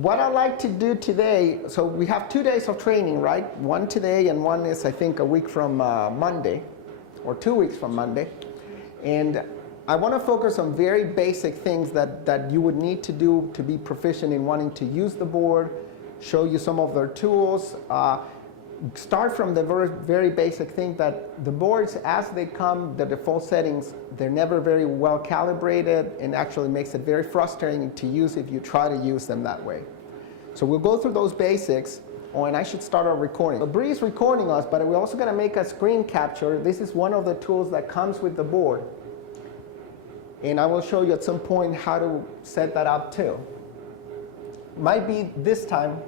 what I like to do today, so we have 2 days of training, right? One today and one is, I think, a week from Monday, or 2 weeks from Monday. And I want to focus on very basic things that you would need to do to be proficient in wanting to use the board, show you some of their tools. Start from the very basic thing that the boards, as they come, the default settings, they're never very well calibrated, and actually makes it very frustrating to use if you try to use them that way. So we'll go through those basics. Oh, and I should start our recording. So Bree is recording us, but we're also going to make a screen capture. This is one of the tools that comes with the board. And I will show you at some point how to set that up too. Might be this time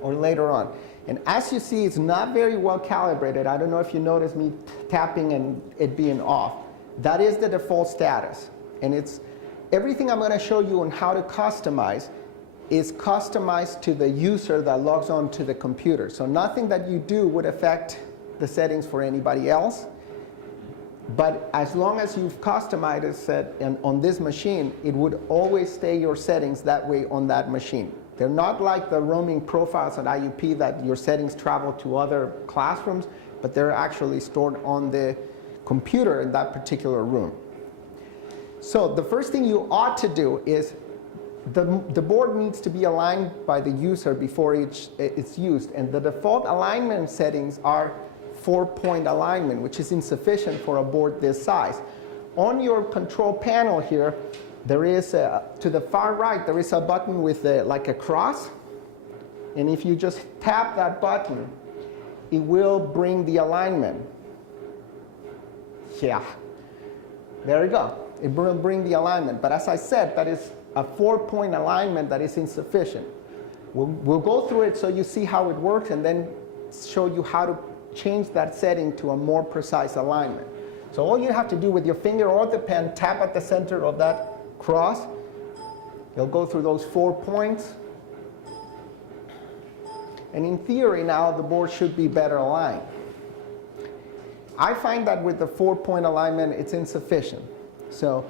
or later on. And as you see, it's not very well calibrated. I don't know if you noticed me tapping and it being off. That is the default status. And it's everything I'm going to show you on how to customize is customized to the user that logs on to the computer. So nothing that you do would affect the settings for anybody else. But as long as you've customized it set on this machine, it would always stay your settings that way on that machine. They're not like the roaming profiles at IUP that your settings travel to other classrooms, but they're actually stored on the computer in that particular room. So the first thing you ought to do is the board needs to be aligned by the user before it's used. And the default alignment settings are 4-point alignment, which is insufficient for a board this size. On your control panel here, there is, to the far right, there is a button with like a cross. And if you just tap that button, it will bring the alignment. Yeah, there you go. It will bring the alignment. But as I said, that is a 4-point alignment that is insufficient. We'll go through it so you see how it works and then show you how to change that setting to a more precise alignment. So all you have to do with your finger or the pen, tap at the center of that cross. You'll go through those 4 points. And in theory now, the board should be better aligned. I find that with the 4-point alignment, it's insufficient. So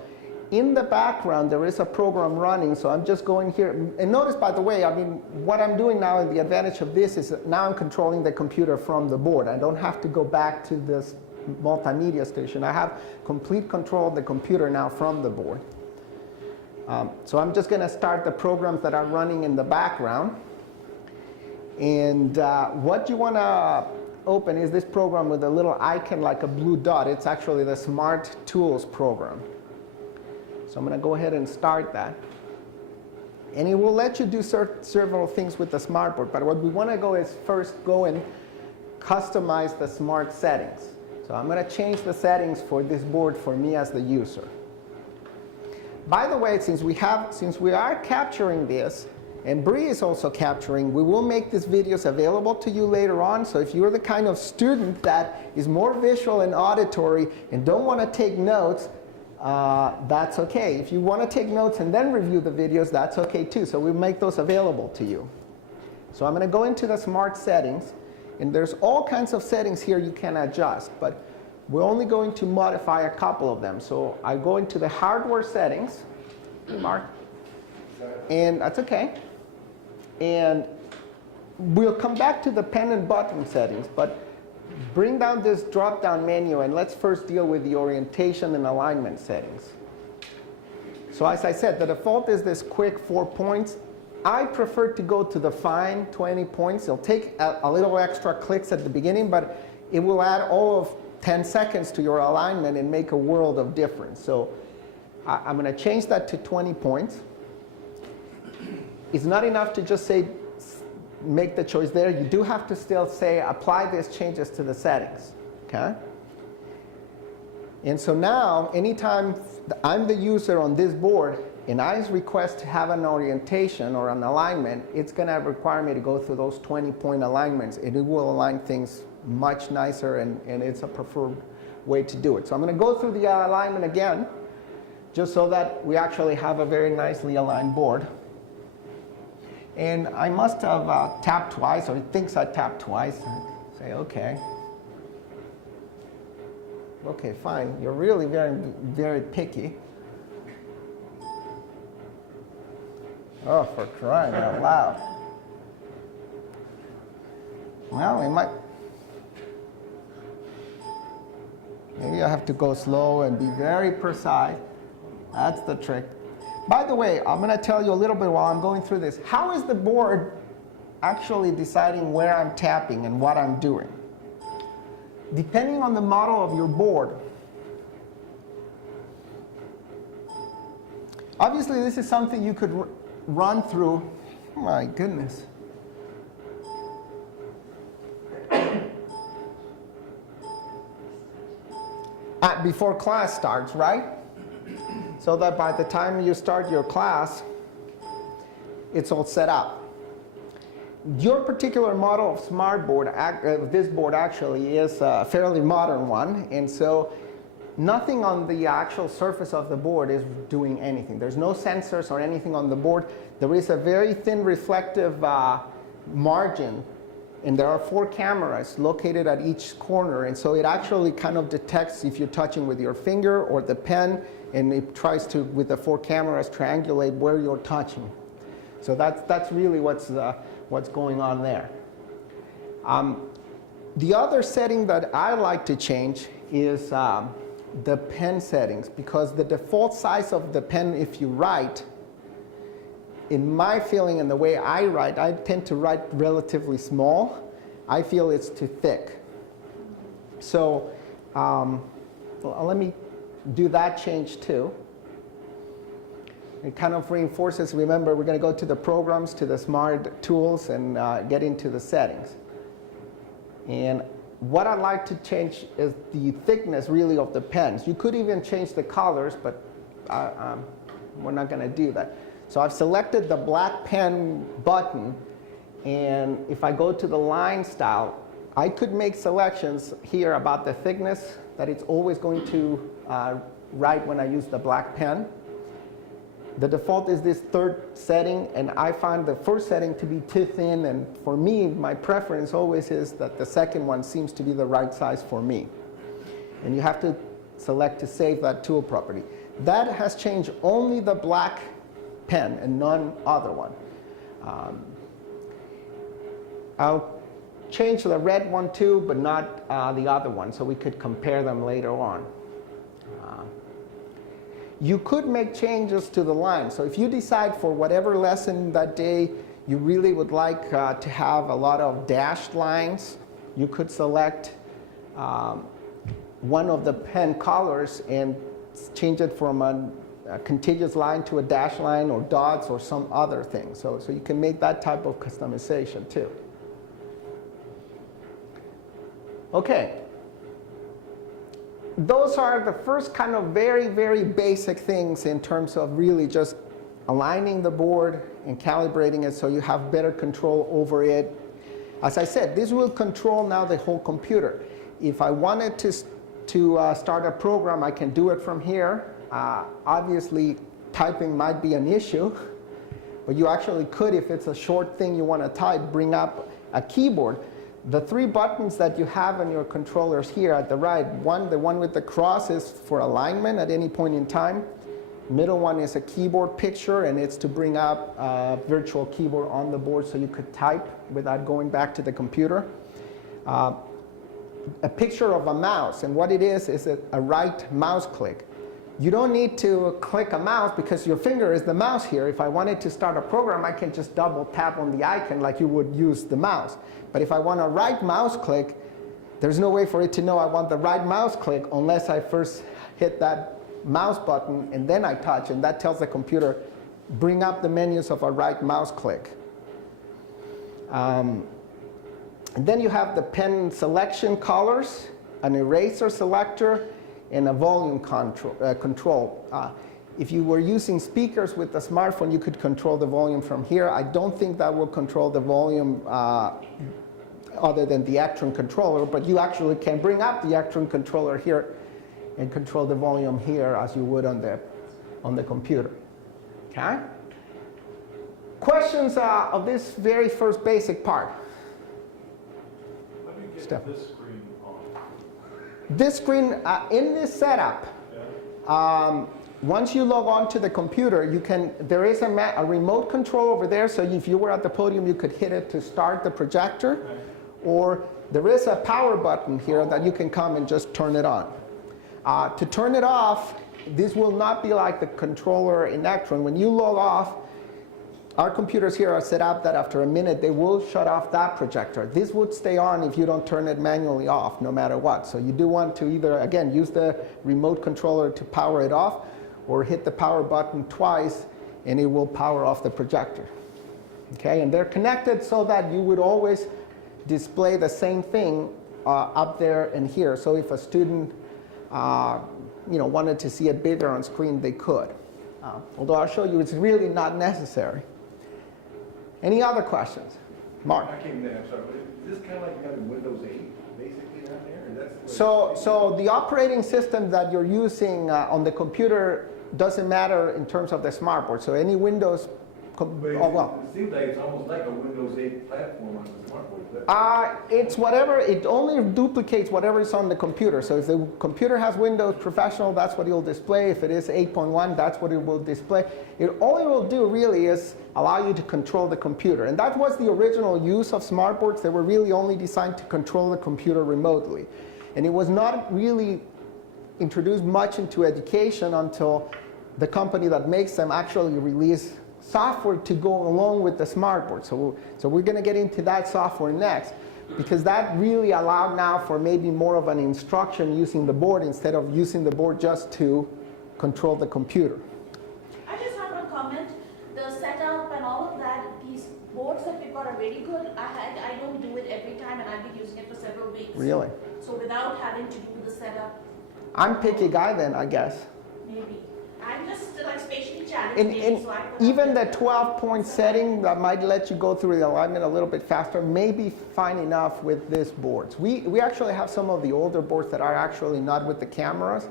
in the background, there is a program running, so I'm just going here. And notice, by the way, I mean, what I'm doing now, and the advantage of this is that now I'm controlling the computer from the board. I don't have to go back to this multimedia station. I have complete control of the computer now from the board. So I'm just going to start the programs that are running in the background. And what you want to open is this program with a little icon like a blue dot. It's actually the Smart Tools program. So I'm going to go ahead and start that. And it will let you do several things with the smartboard. But what we want to go is first go and customize the smart settings. So I'm going to change the settings for this board for me as the user. By the way, since we are capturing this, and Bree is also capturing, we will make these videos available to you later on. So if you're the kind of student that is more visual and auditory and don't want to take notes, that's okay. If you want to take notes and then review the videos, that's okay too. So we'll make those available to you. So I'm going to go into the smart settings. And there's all kinds of settings here you can adjust. But we're only going to modify a couple of them. So I go into the hardware settings. Mark. And that's okay. And we'll come back to the pen and button settings. But bring down this drop-down menu, and let's first deal with the orientation and alignment settings. So as I said, the default is this quick 4 points. I prefer to go to the fine 20 points. It'll take a little extra clicks at the beginning, but it will add all of 10 seconds to your alignment and make a world of difference. So I'm going to change that to 20 points. It's not enough to just say, make the choice there. You do have to still say, apply these changes to the settings. Okay? And so now, anytime I'm the user on this board, and I request to have an orientation or an alignment, it's going to require me to go through those 20-point alignments, and it will align things much nicer, and it's a preferred way to do it. So I'm going to go through the alignment again, just so that we actually have a very nicely aligned board. And I must have tapped twice, or it thinks I tapped twice. Say, OK. OK, fine. You're really very, very picky. Oh, for crying out loud. Well, we might. Maybe I have to go slow and be very precise. That's the trick. By the way, I'm going to tell you a little bit while I'm going through this. How is the board actually deciding where I'm tapping and what I'm doing? Depending on the model of your board, obviously this is something you could run through. Oh my goodness. Before class starts, right? So that by the time you start your class, it's all set up. Your particular model of smart board, this board actually is a fairly modern one, and so nothing on the actual surface of the board is doing anything. There's no sensors or anything on the board. There is a very thin reflective margin, and there are 4 cameras located at each corner, and so it actually kind of detects if you're touching with your finger or the pen, and it tries to, with the 4 cameras, triangulate where you're touching. So that's really what's going on there. The other setting that I like to change is the pen settings, because the default size of the pen, if you write, in my feeling and the way I write, I tend to write relatively small. I feel it's too thick. So let me do that change too. It kind of reinforces, remember, we're going to go to the programs, to the smart tools, and get into the settings. And what I'd like to change is the thickness, really, of the pens. You could even change the colors, but we're not going to do that. So I've selected the black pen button, and if I go to the line style, I could make selections here about the thickness that it's always going to write when I use the black pen. The default is this 3rd setting, and I find the 1st setting to be too thin, and for me, my preference always is that the 2nd one seems to be the right size for me. And you have to select to save that tool property. That has changed only the black pen and none other one. I'll change the red one too, but not the other one, so we could compare them later on. You could make changes to the line. So if you decide for whatever lesson that day you really would like to have a lot of dashed lines, you could select one of the pen colors and change it from a contiguous line to a dashed line or dots or some other thing. So you can make that type of customization too. Okay. Those are the first kind of very, very basic things in terms of really just aligning the board and calibrating it so you have better control over it. As I said, this will control now the whole computer. If I wanted to start a program, I can do it from here. Obviously, typing might be an issue, but you actually could, if it's a short thing you want to type, bring up a keyboard. The 3 buttons that you have on your controllers here at the right, the one with the cross is for alignment at any point in time. Middle one is a keyboard picture, and it's to bring up a virtual keyboard on the board so you could type without going back to the computer. A picture of a mouse, and what it is a right mouse click. You don't need to click a mouse because your finger is the mouse here. If I wanted to start a program, I can just double tap on the icon like you would use the mouse. But if I want a right mouse click, there's no way for it to know I want the right mouse click unless I first hit that mouse button and then I touch, and that tells the computer, bring up the menus of a right mouse click. And then you have the pen selection colors, an eraser selector, and a volume control. If you were using speakers with the smartphone, you could control the volume from here. I don't think that will control the volume other than the Actron controller, but you actually can bring up the Actron controller here and control the volume here as you would on the computer. Okay? Questions of this very first basic part? Let me get this screen on. This screen, in this setup, Once you log on to the computer, there is a remote control over there, so if you were at the podium, you could hit it to start the projector, or there is a power button here that you can come and just turn it on. To turn it off, this will not be like the controller in Electron. When you log off, our computers here are set up that after a minute, they will shut off that projector. This would stay on if you don't turn it manually off, no matter what. So you do want to either, again, use the remote controller to power it off, or hit the power button twice, and it will power off the projector. Okay, and they're connected so that you would always display the same thing up there and here. So if a student wanted to see it bigger on screen, they could. Although I'll show you it's really not necessary. Any other questions? Mark? I came there, I'm sorry, but is this kind of like having Windows 8 basically down there? So the operating system that you're using on the computer doesn't matter in terms of the smartboard. So any Windows, It seems like it's almost like a Windows 8 platform on the smartboard. It's whatever, it only duplicates whatever is on the computer. So if the computer has Windows Professional, that's what it will display. If it is 8.1, that's what it will display. All it will do really is allow you to control the computer. And that was the original use of smartboards. They were really only designed to control the computer remotely. And it was not really introduced much into education until the company that makes them actually released software to go along with the smartboard. So we're going to get into that software next, because that really allowed now for maybe more of an instruction using the board instead of using the board just to control the computer. I just have a comment. The setup and all of that, these boards that we've got are really good. I don't do it every time, and I've been using it for several weeks. Really? So without having to do the setup. I'm picky guy then, I guess. Maybe. I'm just like spatially challenged. And so even the 12-point setting that might let you go through the alignment a little bit faster may be fine enough with these boards. We actually have some of the older boards that are actually not with the cameras,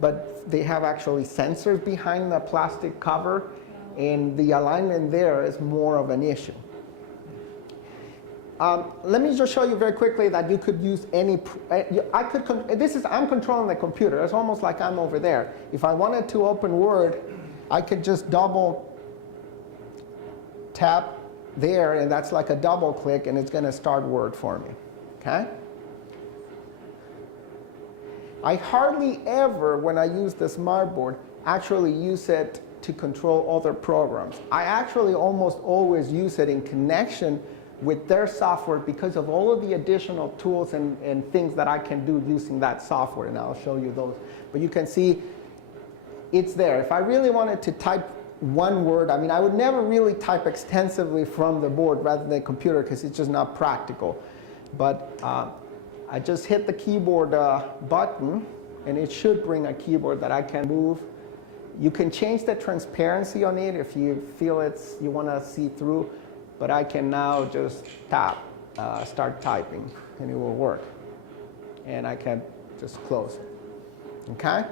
but they have actually sensors behind the plastic cover, and the alignment there is more of an issue. Let me just show you very quickly that you could use any, I'm controlling the computer. It's almost like I'm over there. If I wanted to open Word, I could just double tap there, and that's like a double click, and it's going to start Word for me. Okay? I hardly ever, when I use the smartboard, actually use it to control other programs. I actually almost always use it in connection with their software because of all of the additional tools and things that I can do using that software, and I'll show you those. But you can see it's there. If I really wanted to type one word, I mean, I would never really type extensively from the board rather than the computer because it's just not practical. But I just hit the keyboard button, and it should bring a keyboard that I can move. You can change the transparency on it if you feel you want to see through. But I can now just tap, start typing, and it will work. And I can just close it. Okay?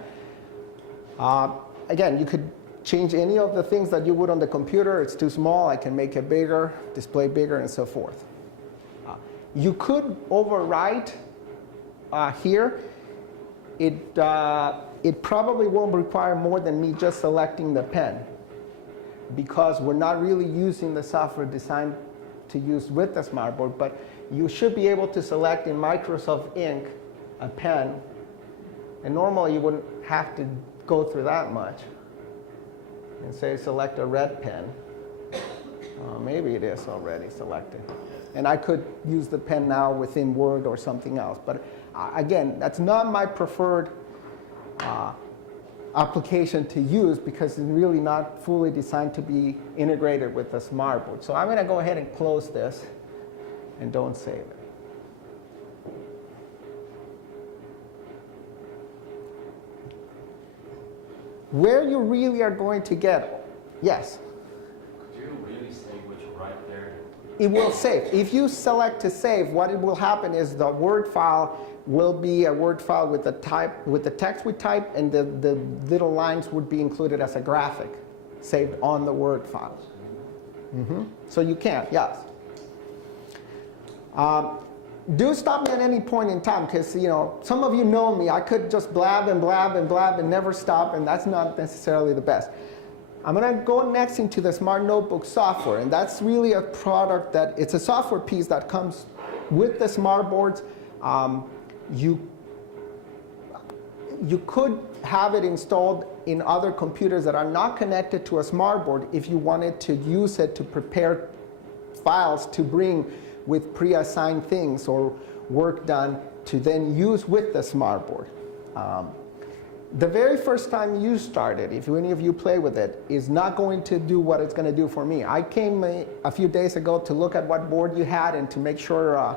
Again, you could change any of the things that you would on the computer. It's too small. I can make it bigger, display bigger, and so forth. You could overwrite here. It probably won't require more than me just selecting the pen, because we're not really using the software designed to use with the smartboard, but you should be able to select in Microsoft Ink a pen, and normally you wouldn't have to go through that much. And say select a red pen. Maybe it is already selected. And I could use the pen now within Word or something else. But again, that's not my preferred application to use because it's really not fully designed to be integrated with the smartboard. So I'm going to go ahead and close this and don't save it. Where you really are going to get, yes? Could you really say which right there? It will save. If you select to save, what it will happen is the Word file will be a Word file with the text we type, and the little lines would be included as a graphic saved on the Word file. So you can, yes. do stop me at any point in time, because some of you know me. I could just blab and blab and blab and never stop, and that's not necessarily the best. I'm going to go next into the Smart Notebook software, and that's really a product it's a software piece that comes with the smart boards. You could have it installed in other computers that are not connected to a smart board if you wanted to use it to prepare files to bring with pre-assigned things or work done to then use with the smart board. The very first time you start it, if any of you play with it, is not going to do what it's going to do for me. I came a few days ago to look at what board you had and to make sure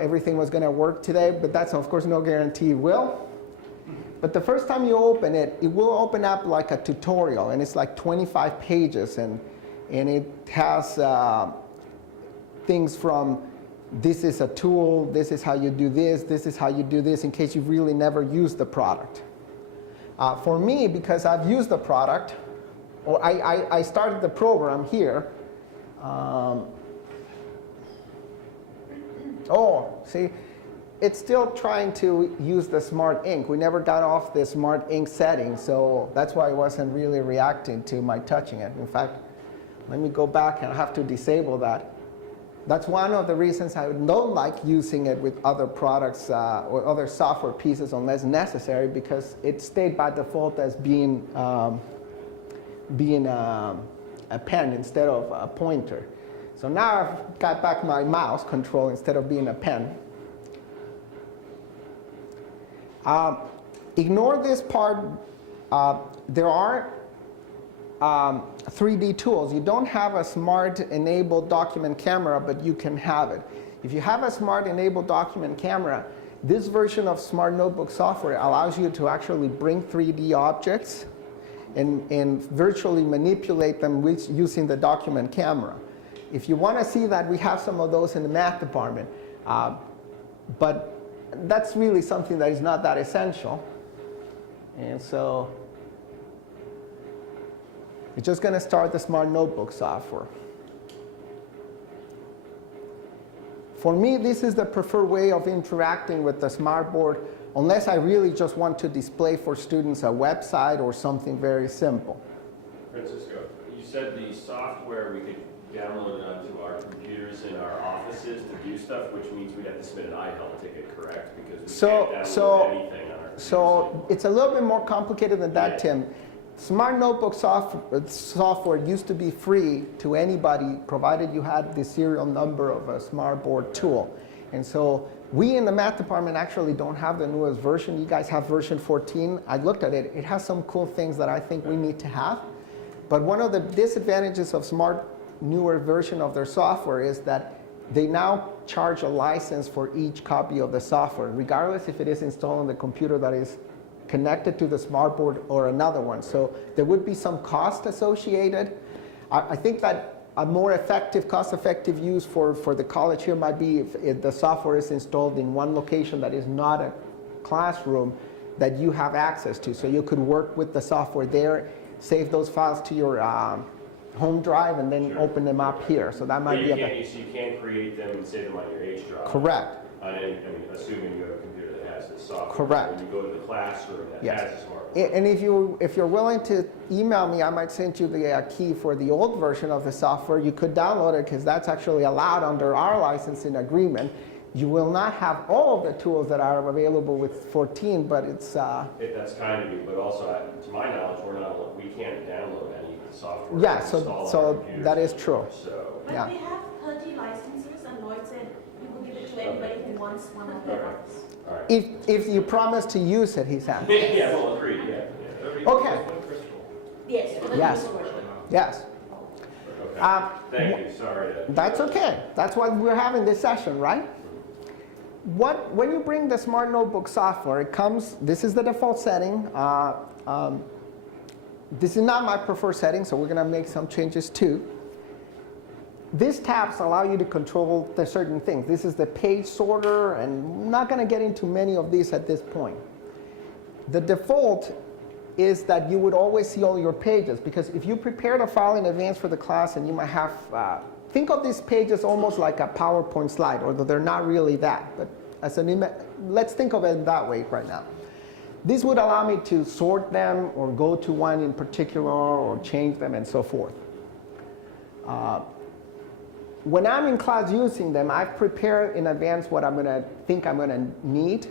everything was going to work today, but that's of course no guarantee it will. But the first time you open it, it will open up like a tutorial, and it's like 25 pages, and it has things from this is a tool, this is how you do this is how you do this, in case you've really never used the product. For me, because I've used the product, or I started the program here. See, it's still trying to use the Smart Ink. We never got off the Smart Ink setting, so that's why I wasn't really reacting to my touching it. In fact, let me go back, and I have to disable that. That's one of the reasons I don't like using it with other products or other software pieces unless necessary, because it stayed by default as being a pen instead of a pointer. So now I've got back my mouse control instead of being a pen. Ignore this part. There are 3D tools. You don't have a smart enabled document camera, but you can have it. If you have a smart enabled document camera, this version of Smart Notebook software allows you to actually bring 3D objects and virtually manipulate them using the document camera. If you want to see that, we have some of those in the math department. But that's really something that is not that essential. And so it's just going to start the Smart Notebook software. For me, this is the preferred way of interacting with the smart board, unless I really just want to display for students a website or something very simple. Francisco, you said the software we could download it onto our computers in our offices to do stuff, which means we'd have to submit an iHelp ticket, correct? Because we can't download anything on our computers. So it's a little bit more complicated than that, Tim. Smart Notebook software used to be free to anybody, provided you had the serial number of a smart board tool. And so we in the math department actually don't have the newest version. You guys have version 14. I looked at it. It has some cool things that I think we need to have. But one of the disadvantages of newer version of their software is that they now charge a license for each copy of the software, regardless if it is installed on the computer that is connected to the smart board or another one. So there would be some cost associated. I think that a more effective, cost-effective use for the college here might be if the software is installed in one location that is not a classroom that you have access to. So you could work with the software there, save those files to your home drive, and then open them up here. So that might be so you can't create them and save them on your H drive. Correct. Assuming you have a computer that has this software. Correct. When you go to the classroom that has a smart board. And if you're willing to email me, I might send you the key for the old version of the software. You could download it because that's actually allowed under our licensing agreement. You will not have all of the tools that are available with 14, but it's... That's kind of you, but also, to my knowledge, we can't download any of the software. Yeah, so that is true. So, But we have 30 licenses, and Lloyd said he will give it to anybody who wants one of their ones. all right. If you promise to use it, he said. Yeah, well, agreed, yeah. Okay. Yes, for the Yes. user version. Yes. Okay. Thank you, sorry. That's okay. That's why we're having this session, right? When you bring the Smart Notebook software, it comes, this is the default setting. This is not my preferred setting, so we're going to make some changes too. These tabs allow you to control the certain things. This is the page sorter, and I'm not going to get into many of these at this point. The default is that you would always see all your pages, because if you prepared a file in advance for the class and you might have think of these pages almost like a PowerPoint slide, although they're not really that. But let's think of it that way right now. This would allow me to sort them or go to one in particular or change them and so forth. When I'm in class using them, I've prepared in advance what I'm going to need,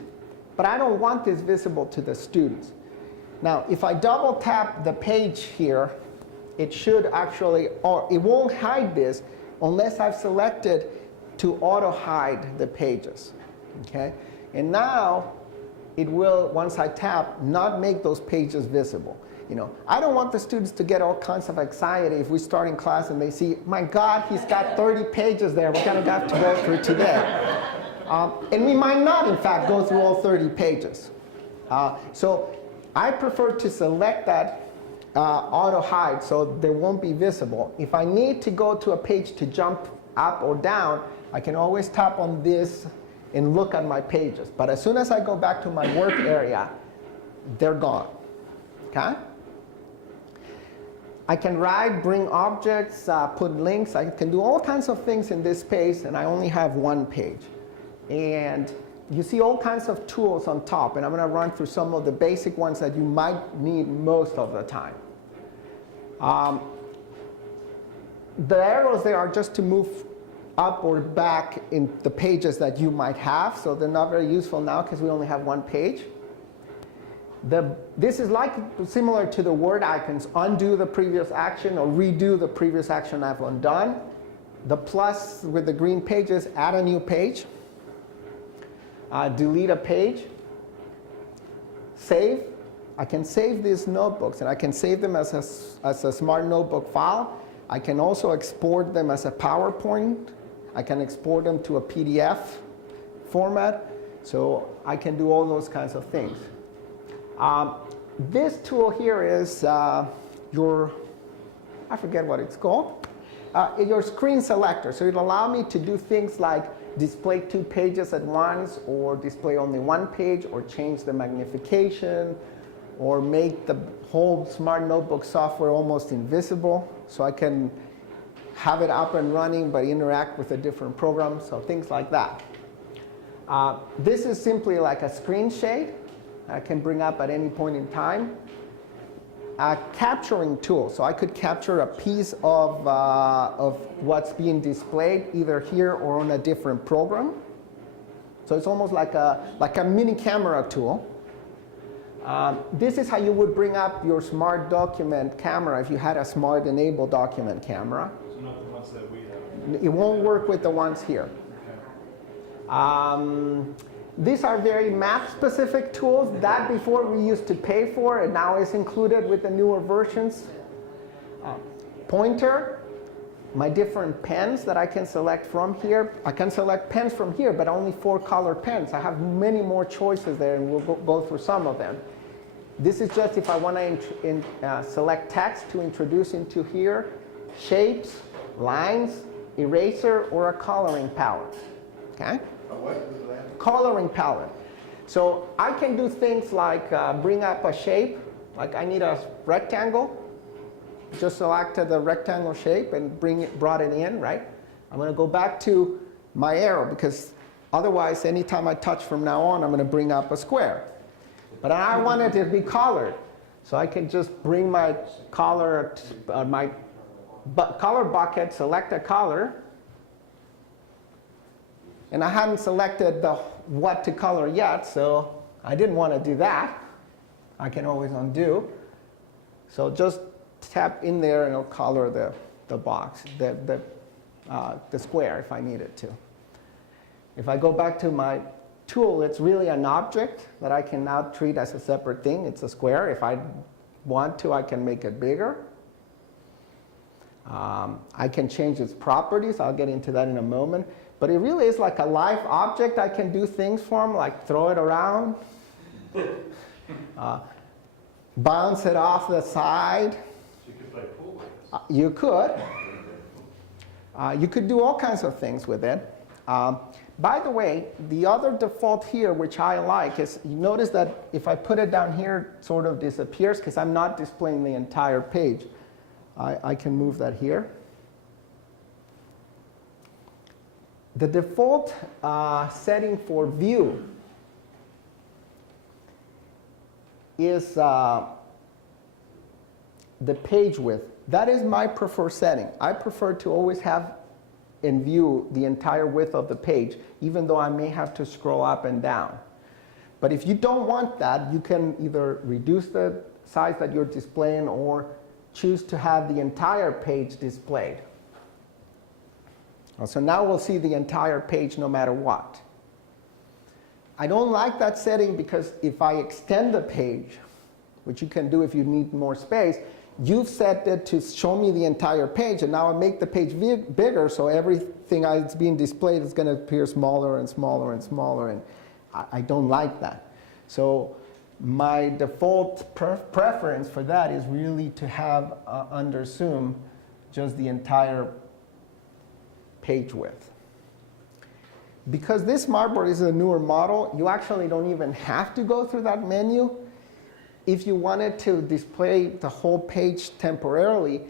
but I don't want this visible to the students. Now, if I double tap the page here, it should actually, or it won't hide this unless I've selected to auto hide the pages. Okay? And now it will, once I tap, not make those pages visible. You know, I don't want the students to get all kinds of anxiety if we start in class and they see, my God, he's got 30 pages there. We're going to have to go through today. And we might not, in fact, go through all 30 pages. So I prefer to select that auto hide so they won't be visible. If I need to go to a page to jump up or down, I can always tap on this and look at my pages. But as soon as I go back to my work area, they're gone. Okay? I can write, bring objects, put links. I can do all kinds of things in this page, and I only have one page. And you see all kinds of tools on top, and I'm going to run through some of the basic ones that you might need most of the time. The arrows there are just to move up or back in the pages that you might have, so they're not very useful now because we only have one page. This is like similar to the word icons, undo the previous action or redo the previous action I've undone. The plus with the green pages, add a new page. Delete a page. Save. I can save these notebooks, and I can save them as a smart notebook file. I can also export them as a PowerPoint. I can export them to a PDF format. So I can do all those kinds of things. This tool here is I forget what it's called, your screen selector. So it'll allow me to do things like display 2 pages at once, or display only 1 page, or change the magnification, or make the whole smart notebook software almost invisible. So I can have it up and running but interact with a different program, so things like that. This is simply like a screen shade. I can bring up at any point in time. A capturing tool, so I could capture a piece of what's being displayed either here or on a different program. So it's almost like a mini camera tool. This is how you would bring up your smart document camera if you had a smart enabled document camera. So not the ones that we have. It won't work with the ones here. These are very math-specific tools that before we used to pay for, and now is included with the newer versions. Pointer, my different pens that I can select from here. I can select pens from here, but only 4 color pens. I have many more choices there, and we'll go through some of them. This is just if I want to select text to introduce into here, shapes, lines, eraser, or a coloring palette. Okay? Coloring palette. So I can do things like bring up a shape, like I need a rectangle. Just selected the rectangle shape and brought it in, right? I'm going to go back to my arrow because otherwise anytime I touch from now on, I'm going to bring up a square. But I want it to be colored. So I can just bring my color, color bucket, select a color. And I hadn't selected the what to color yet, so I didn't want to do that. I can always undo. So just tap in there and it'll color the box, the square if I needed to. If I go back to my tool, it's really an object that I can now treat as a separate thing. It's a square. If I want to, I can make it bigger. I can change its properties. I'll get into that in a moment. But it really is like a live object. I can do things for them, like throw it around, bounce it off the side. So you could play pool with this. You could. You could do all kinds of things with it. By the way, the other default here, which I like, is you notice that if I put it down here, it sort of disappears because I'm not displaying the entire page. I can move that here. The default setting for view is the page width. That is my preferred setting. I prefer to always have in view the entire width of the page, even though I may have to scroll up and down. But if you don't want that, you can either reduce the size that you're displaying or choose to have the entire page displayed. So now we'll see the entire page no matter what. I don't like that setting because if I extend the page, which you can do if you need more space, you've set it to show me the entire page, and now I make the page bigger, so everything that's being displayed is going to appear smaller and smaller and smaller, and I don't like that. So my default preference for that is really to have under zoom just the entire page width. Because this smartboard is a newer model, you actually don't even have to go through that menu. If you wanted to display the whole page temporarily,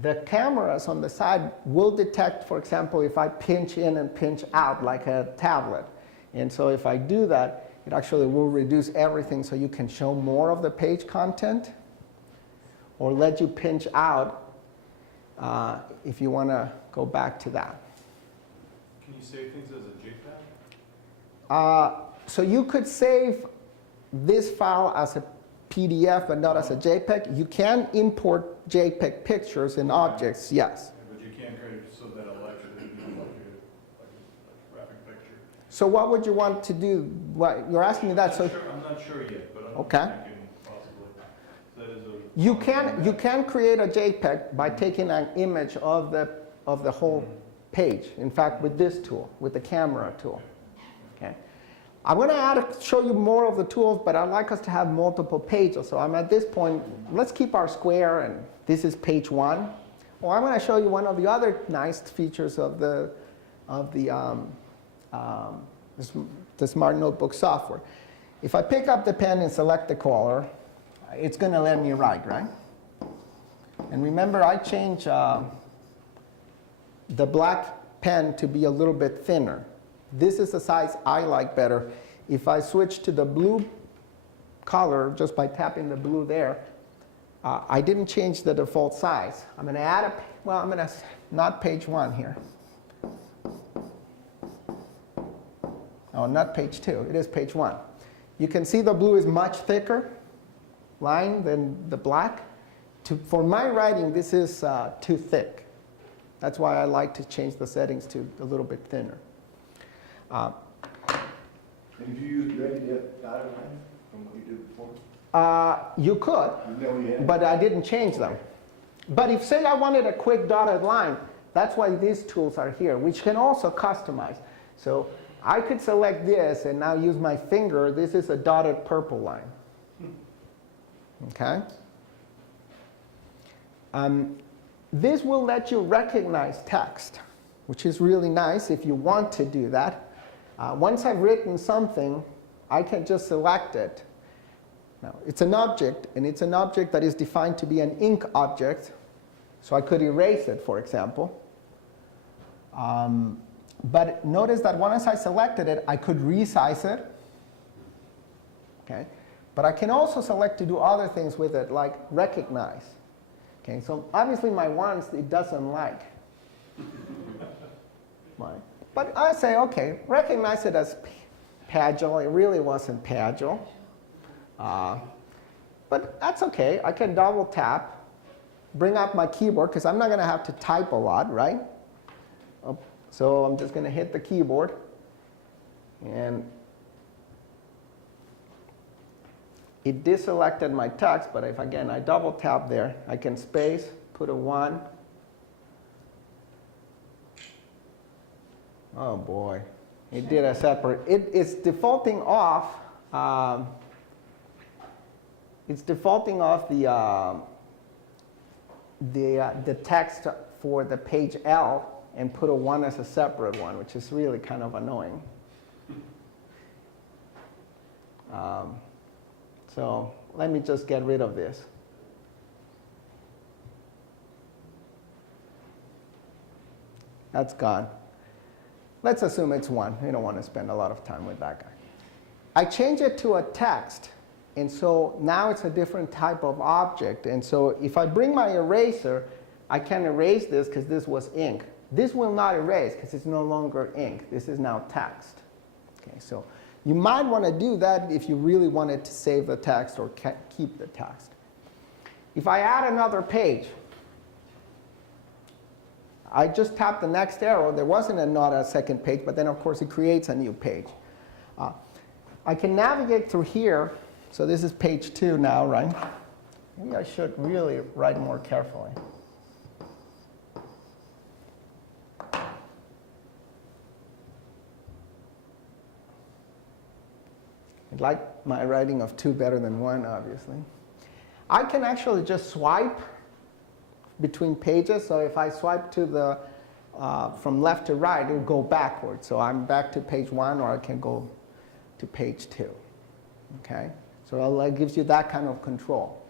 the cameras on the side will detect, for example, if I pinch in and pinch out like a tablet. And so if I do that, it actually will reduce everything so you can show more of the page content, or let you pinch out if you want to go back to that. Can you save things as a JPEG? So you could save this file as a PDF but not as a JPEG. You can import JPEG pictures and objects, yes. But you can't create it so that it'll actually be like a graphic picture. So what would you want to do? What, you're asking me that. So I'm not sure yet, but I'm okay. thinking possibly. That is a you can create a JPEG by taking an image of the whole page. In fact, with this tool, with the camera tool. Okay. I'm going to show you more of the tools, but I'd like us to have multiple pages. So I'm at this point, let's keep our square, and this is page 1. Or I'm going to show you one of the other nice features of the Smart Notebook software. If I pick up the pen and select the color, it's going to let me write, right? And remember, I changed the black pen to be a little bit thinner. This is the size I like better. If I switch to the blue color just by tapping the blue there, I didn't change the default size. I'm going to add I'm going to, not page 1 here. Oh, not page 2. It is page 1. You can see the blue is much thicker line than the black. For my writing, this is too thick. That's why I like to change the settings to a little bit thinner. And if you use regular dotted line from what you did before? You could, but I didn't change them. But if, say, I wanted a quick dotted line, that's why these tools are here, which can also customize. So I could select this and now use my finger. This is a dotted purple line. Okay? This will let you recognize text, which is really nice if you want to do that. Once I've written something, I can just select it. Now, it's an object, and it's an object that is defined to be an ink object. So I could erase it, for example. But notice that once I selected it, I could resize it. Okay? But I can also select to do other things with it, like recognize. Okay? So obviously my ones, it doesn't like. Right? But I say, okay, recognize it as Pagel. It really wasn't Pagel. But that's okay. I can double tap, bring up my keyboard, because I'm not going to have to type a lot, right? So I'm just going to hit the keyboard. And it deselected my text, but if, again, I double tap there, I can space, put a 1. Oh boy, it did a separate. It's defaulting off. It's defaulting off the text for the page L and put a 1 as a separate one, which is really kind of annoying. So let me just get rid of this. That's gone. Let's assume it's 1. You don't want to spend a lot of time with that guy. I change it to a text, and so now it's a different type of object. And so if I bring my eraser, I can erase this because this was ink. This will not erase because it's no longer ink. This is now text. Okay, so you might want to do that if you really wanted to save the text or keep the text. If I add another page, I just tap the next arrow. There wasn't not a second page, but then of course it creates a new page. I can navigate through here. So this is page 2 now, right? Maybe I should really write more carefully. I'd like my writing of 2 better than 1, obviously. I can actually just swipe between pages. So if I swipe to the from left to right, it will go backwards. So I'm back to page 1, or I can go to page 2. Okay? So that gives you that kind of control.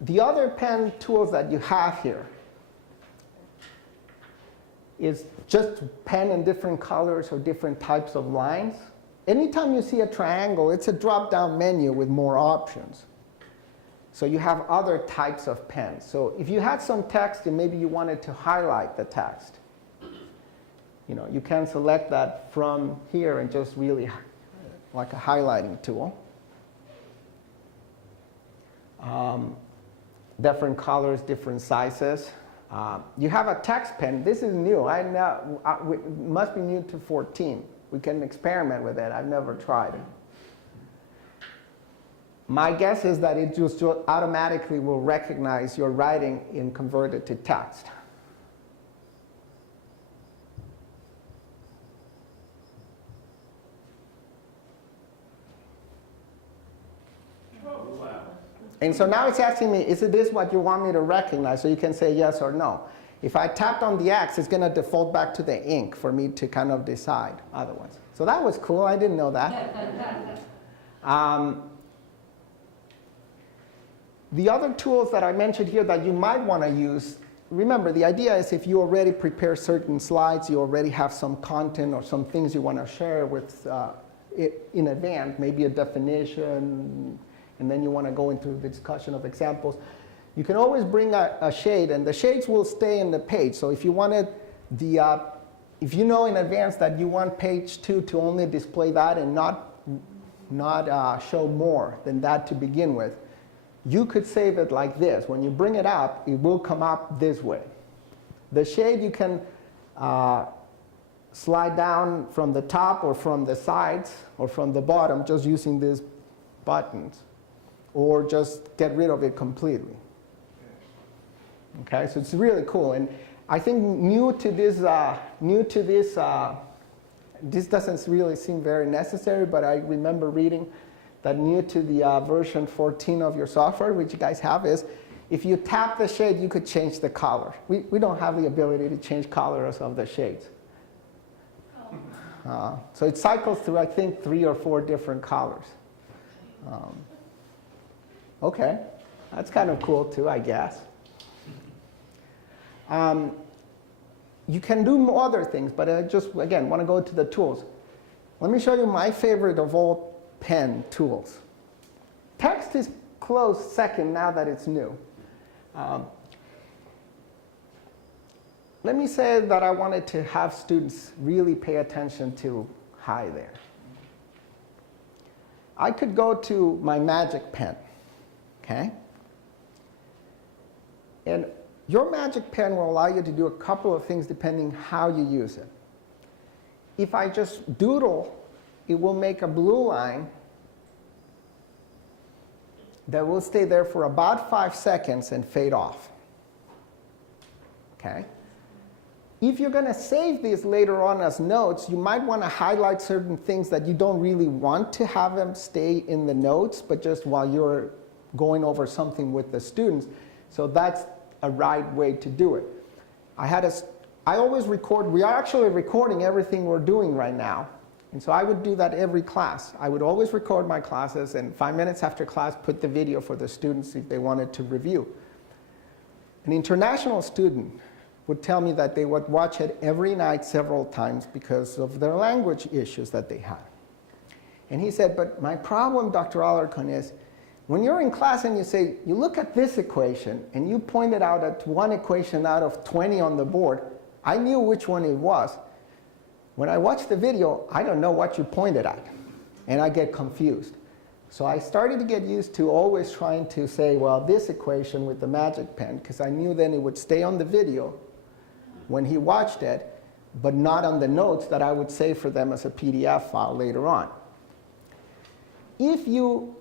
The other pen tools that you have here is just pen in different colors or different types of lines. Anytime you see a triangle, it's a drop-down menu with more options. So you have other types of pens. So if you had some text and maybe you wanted to highlight the text, you can select that from here and just really like a highlighting tool. Different colors, different sizes. You have a text pen. This is new. It must be new to 14. We can experiment with it. I've never tried it. My guess is that it just automatically will recognize your writing and convert it to text. Oh, wow. And so now it's asking me, is this what you want me to recognize? So you can say yes or no. If I tapped on the X, it's going to default back to the ink for me to kind of decide otherwise. So that was cool. I didn't know that. The other tools that I mentioned here that you might want to use, remember, the idea is if you already prepare certain slides, you already have some content or some things you want to share with in advance, maybe a definition, and then you want to go into the discussion of examples. You can always bring a shade, and the shades will stay in the page. So if you wanted if you know in advance that you want page 2 to only display that and not show more than that to begin with, you could save it like this. When you bring it up, it will come up this way. The shade you can slide down from the top or from the sides or from the bottom just using these buttons, or just get rid of it completely. Okay, so it's really cool. And I think new to this, this doesn't really seem very necessary, but I remember reading that new to the version 14 of your software, which you guys have, is if you tap the shade, you could change the color. We don't have the ability to change colors of the shades. So it cycles through, I think, 3 or 4 different colors. Okay, that's kind of cool too, I guess. You can do other things, but I just, again, want to go to the tools. Let me show you my favorite of all pen tools. Text is close second now that it's new. Let me say that I wanted to have students really pay attention to hi there. I could go to my Magic Pen, okay? And your Magic Pen will allow you to do a couple of things depending how you use it. If I just doodle, it will make a blue line that will stay there for about 5 seconds and fade off. Okay? If you're going to save these later on as notes, you might want to highlight certain things that you don't really want to have them stay in the notes, but just while you're going over something with the students. So that's a right way to do it. I always record, we are actually recording everything we're doing right now. And so I would do that every class. I would always record my classes, and 5 minutes after class, put the video for the students if they wanted to review. An international student would tell me that they would watch it every night several times because of their language issues that they had. And he said, but my problem, Dr. Alarcon, is when you're in class and you say, you look at this equation, and you pointed out at one equation out of 20 on the board, I knew which one it was. When I watch the video, I don't know what you pointed at, and I get confused. So I started to get used to always trying to say, well, this equation with the magic pen, because I knew then it would stay on the video when he watched it, but not on the notes that I would save for them as a PDF file later on. If you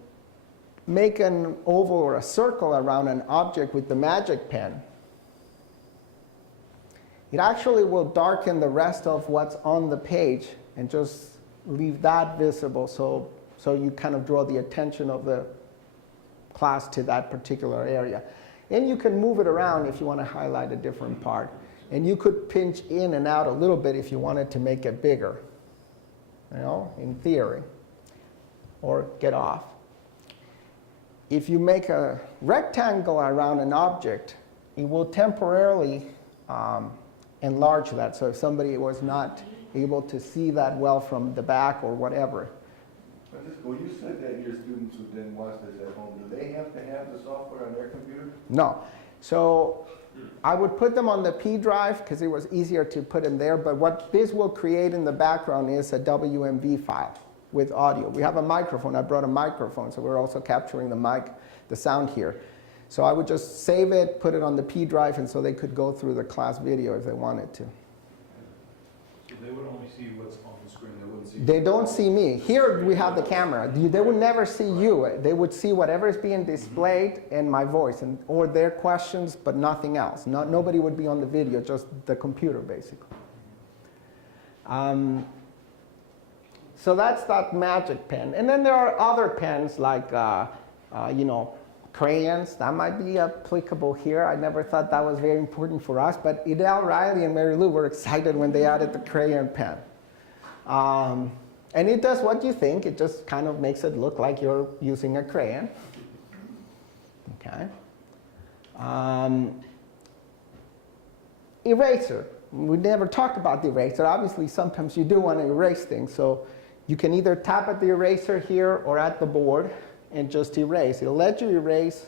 make an oval or a circle around an object with the magic pen, it actually will darken the rest of what's on the page and just leave that visible, so you kind of draw the attention of the class to that particular area. And you can move it around if you want to highlight a different part. And you could pinch in and out a little bit if you wanted to make it bigger, in theory, or get off. If you make a rectangle around an object, it will temporarily enlarge that. So if somebody was not able to see that well from the back or whatever. Francisco, you said that your students would then watch this at home. Do they have to have the software on their computer? No. So I would put them on the P drive because it was easier to put them there. But what this will create in the background is a WMV file with audio. We have a microphone. I brought a microphone, so we're also capturing the sound here. So I would just save it, put it on the P drive, and so they could go through the class video if they wanted to. So they would only see what's on the screen, they wouldn't see. They don't see me. Here we have the camera. They would never see you. They would see whatever is being displayed and my voice, or their questions, but nothing else. Nobody would be on the video, just the computer, basically. So that's that magic pen. And then there are other pens like, crayons. That might be applicable here. I never thought that was very important for us, but Idel, Riley, and Mary Lou were excited when they added the crayon pen. And it does what you think. It just kind of makes it look like you're using a crayon. Okay. Eraser. We never talked about the eraser. Obviously, sometimes you do want to erase things. So you can either tap at the eraser here or at the board and just erase. It'll let you erase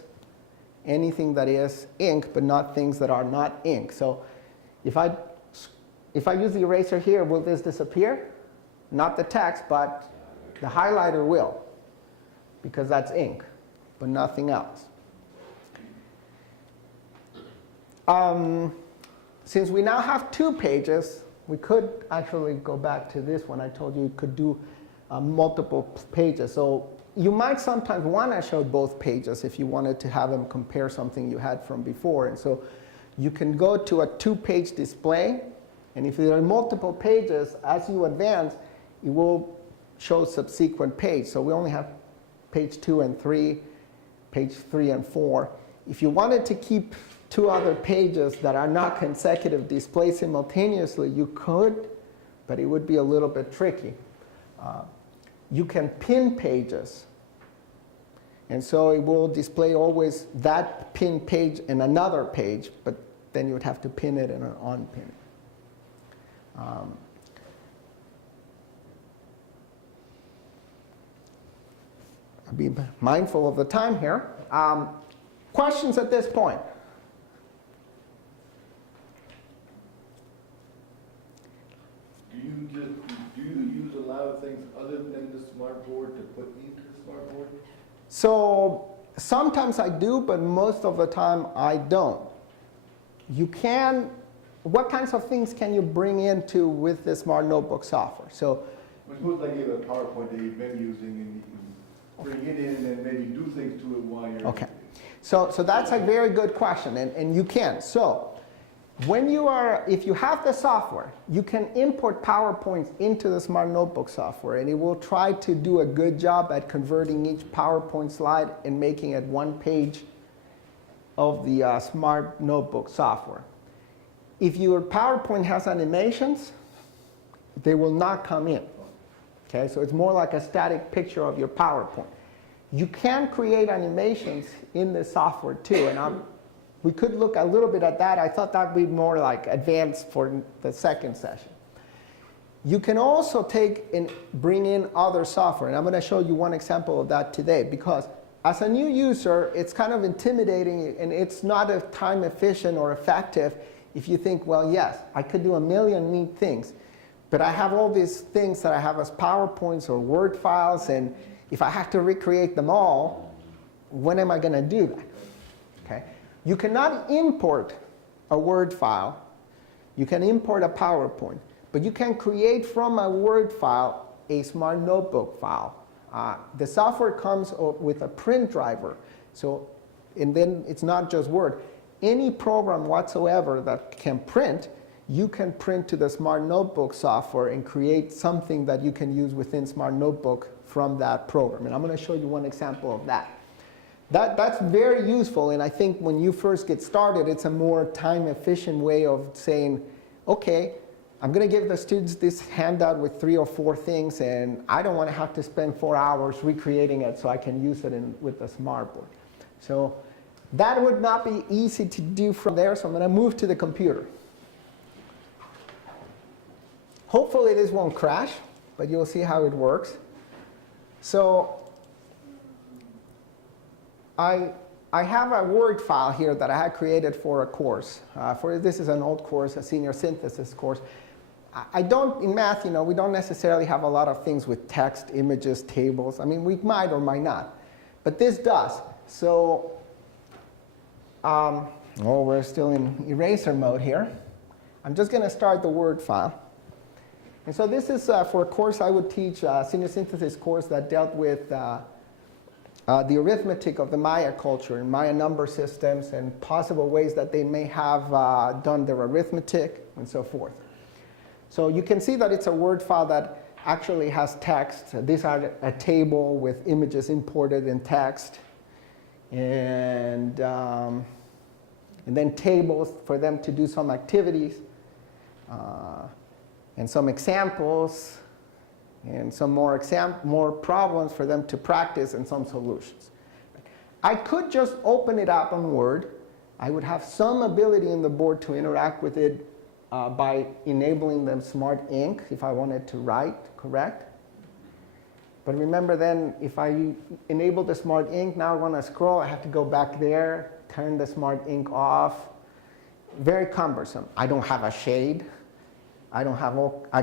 anything that is ink, but not things that are not ink. So if I use the eraser here, will this disappear? Not the text, but the highlighter will, because that's ink, but nothing else. Since we now have 2 pages, we could actually go back to this one. I told you could do multiple pages. So you might sometimes want to show both pages if you wanted to have them compare something you had from before. And so you can go to a 2-page display. And if there are multiple pages, as you advance, it will show subsequent page. So we only have page 2 and 3, page 3 and 4. If you wanted to keep 2 other pages that are not consecutive displayed simultaneously, you could, but it would be a little bit tricky. You can pin pages. And so it will display always that pin page and another page, but then you would have to pin it and unpin it. I'll be mindful of the time here. Questions at this point? Do you use a lot of things other than the smart board to put into the smart board? So sometimes I do, but most of the time I don't. You can, what kinds of things can you bring into with the Smart Notebook software? So Suppose I give a PowerPoint that you've been using and you can bring it in and maybe do things to it while you're... okay. So that's a very good question, and you can. So when you are, if you have the software, you can import PowerPoints into the Smart Notebook software, and it will try to do a good job at converting each PowerPoint slide and making it one page of the Smart Notebook software. If your PowerPoint has animations, they will not come in. Okay, so it's more like a static picture of your PowerPoint. You can create animations in the software too, and we could look a little bit at that. I thought that would be more like advanced for the second session. You can also take and bring in other software, and I'm going to show you one example of that today, because as a new user, it's kind of intimidating, and it's not as time efficient or effective if you think, well, yes, I could do a million neat things, but I have all these things that I have as PowerPoints or Word files, and if I have to recreate them all, when am I going to do that? Okay? You cannot import a Word file. You can import a PowerPoint, but you can create from a Word file a Smart Notebook file. The software comes with a print driver, so, and then it's not just Word. Any program whatsoever that can print, you can print to the Smart Notebook software and create something that you can use within Smart Notebook from that program. And I'm going to show you one example of that. That's very useful, and I think when you first get started, it's a more time-efficient way of saying, okay, I'm going to give the students this handout with 3 or 4 things, and I don't want to have to spend 4 hours recreating it so I can use it with the smartboard. So that would not be easy to do from there, so I'm going to move to the computer. Hopefully this won't crash, but you'll see how it works. So I have a Word file here that I had created for a course. This is an old course, a senior synthesis course. I don't, in math, we don't necessarily have a lot of things with text, images, tables. I mean, we might or might not. But this does. So, we're still in eraser mode here. I'm just going to start the Word file. And so this is for a course I would teach, a senior synthesis course that dealt with the arithmetic of the Maya culture and Maya number systems and possible ways that they may have done their arithmetic and so forth. So you can see that it's a Word file that actually has text. These are a table with images imported in text. And then tables for them to do some activities. And some examples. And some more problems for them to practice and some solutions. I could just open it up on Word. I would have some ability in the board to interact with it by enabling them Smart Ink if I wanted to write, correct? But remember then, if I enable the Smart Ink, now I want to scroll, I have to go back there, turn the Smart Ink off. Very cumbersome. I don't have a shade. I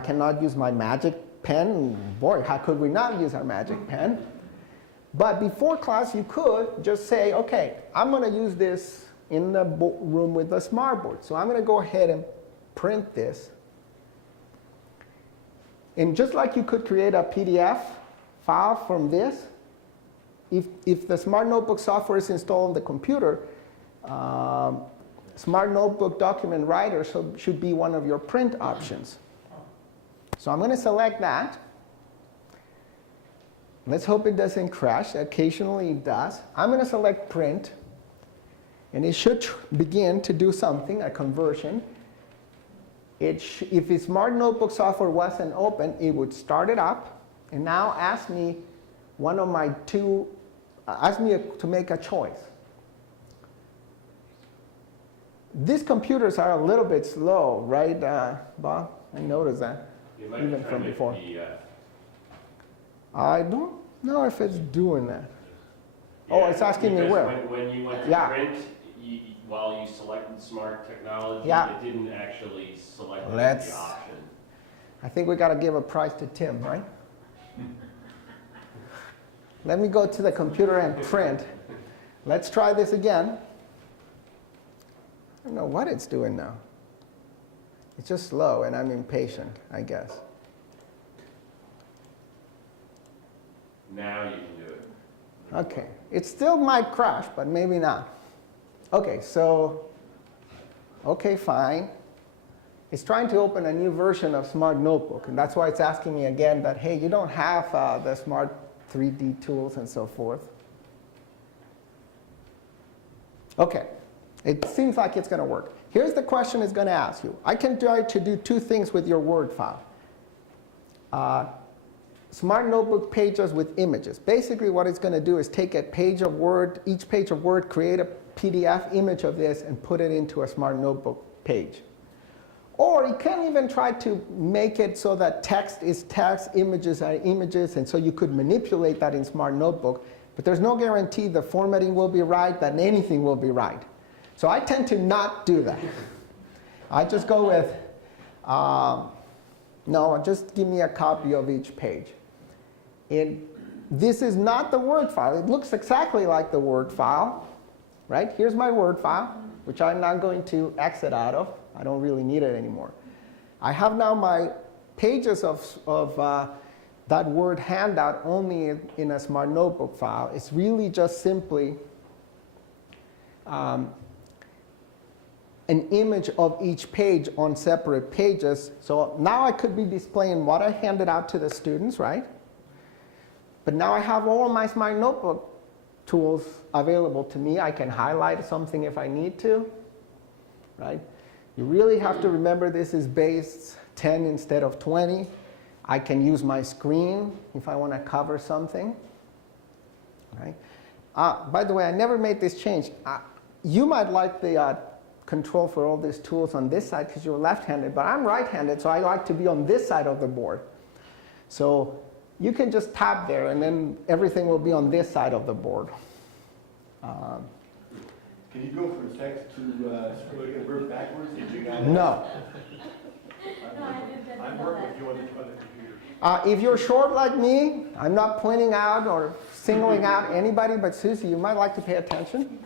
cannot use my magic pen. Boy, how could we not use our magic pen? But before class, you could just say, okay, I'm going to use this in the room with the smartboard. So I'm going to go ahead and print this. And just like you could create a PDF file from this, if the Smart Notebook software is installed on the computer, Smart Notebook Document Writer should be one of your print options. So I'm going to select that. Let's hope it doesn't crash. Occasionally it does. I'm going to select print. And it should begin to do something, a conversion. If the Smart Notebook software wasn't open, it would start it up. And now ask me to make a choice. These computers are a little bit slow, right, Bob? I noticed that. Even from before. I don't know if it's doing that. Yeah, it's asking me where. When you went to print, while you selected Smart Technology, it didn't actually select the option. I think we got to give a prize to Tim, right? Let me go to the computer and print. Let's try this again. I don't know what it's doing now. It's just slow, and I'm impatient, I guess. Now you can do it. Okay. It still might crash, but maybe not. Okay, so, okay, fine. It's trying to open a new version of Smart Notebook, and that's why it's asking me again that, hey, you don't have the Smart 3D tools and so forth. Okay. It seems like it's going to work. Here's the question it's going to ask you. I can try to do 2 things with your Word file. Smart Notebook pages with images. Basically what it's going to do is take a page of Word, each page of Word, create a PDF image of this and put it into a Smart Notebook page. Or you can even try to make it so that text is text, images are images, and so you could manipulate that in Smart Notebook. But there's no guarantee the formatting will be right, that anything will be right. So I tend to not do that. I just go with, no, just give me a copy of each page. This is not the Word file. It looks exactly like the Word file, right? Here's my Word file, which I'm not going to exit out of. I don't really need it anymore. I have now my pages of that Word handout only in a Smart Notebook file. It's really just simply an image of each page on separate pages. So now I could be displaying what I handed out to the students, right? But now I have all my Smart Notebook tools available to me. I can highlight something if I need to, right? You really have to remember this is base 10 instead of 20. I can use my screen if I want to cover something, right? By the way, I never made this change. You might like the control for all these tools on this side because you're left-handed, but I'm right-handed, so I like to be on this side of the board. So you can just tap there, and then everything will be on this side of the board. Can you go from text to convert backwards? No. No, I didn't I know work that. with you on the computer. If you're short like me, I'm not pointing out or singling out anybody, but Susie, you might like to pay attention.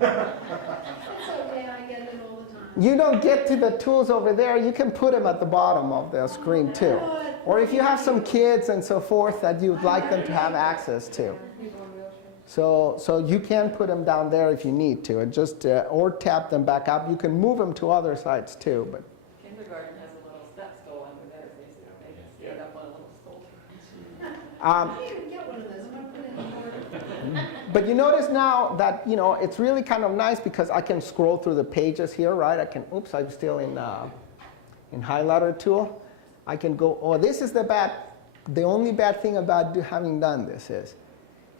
It's okay, I get it all the time. You don't get to the tools over there, you can put them at the bottom of the screen too. Or if you have some kids and so forth that you'd like them to have access to. People in wheelchairs. So you can put them down there if you need to, and just or tap them back up. You can move them to other sites too. But Kindergarten has a little steps go under there, they stand up on a little stool. I didn't even get one of those, I'm gonna put it in the order. but you notice now that it's really kind of nice because I can scroll through the pages here, right? I can. Oops, I'm still in highlighter tool. I can go. Oh, this is the only bad thing about having done this is.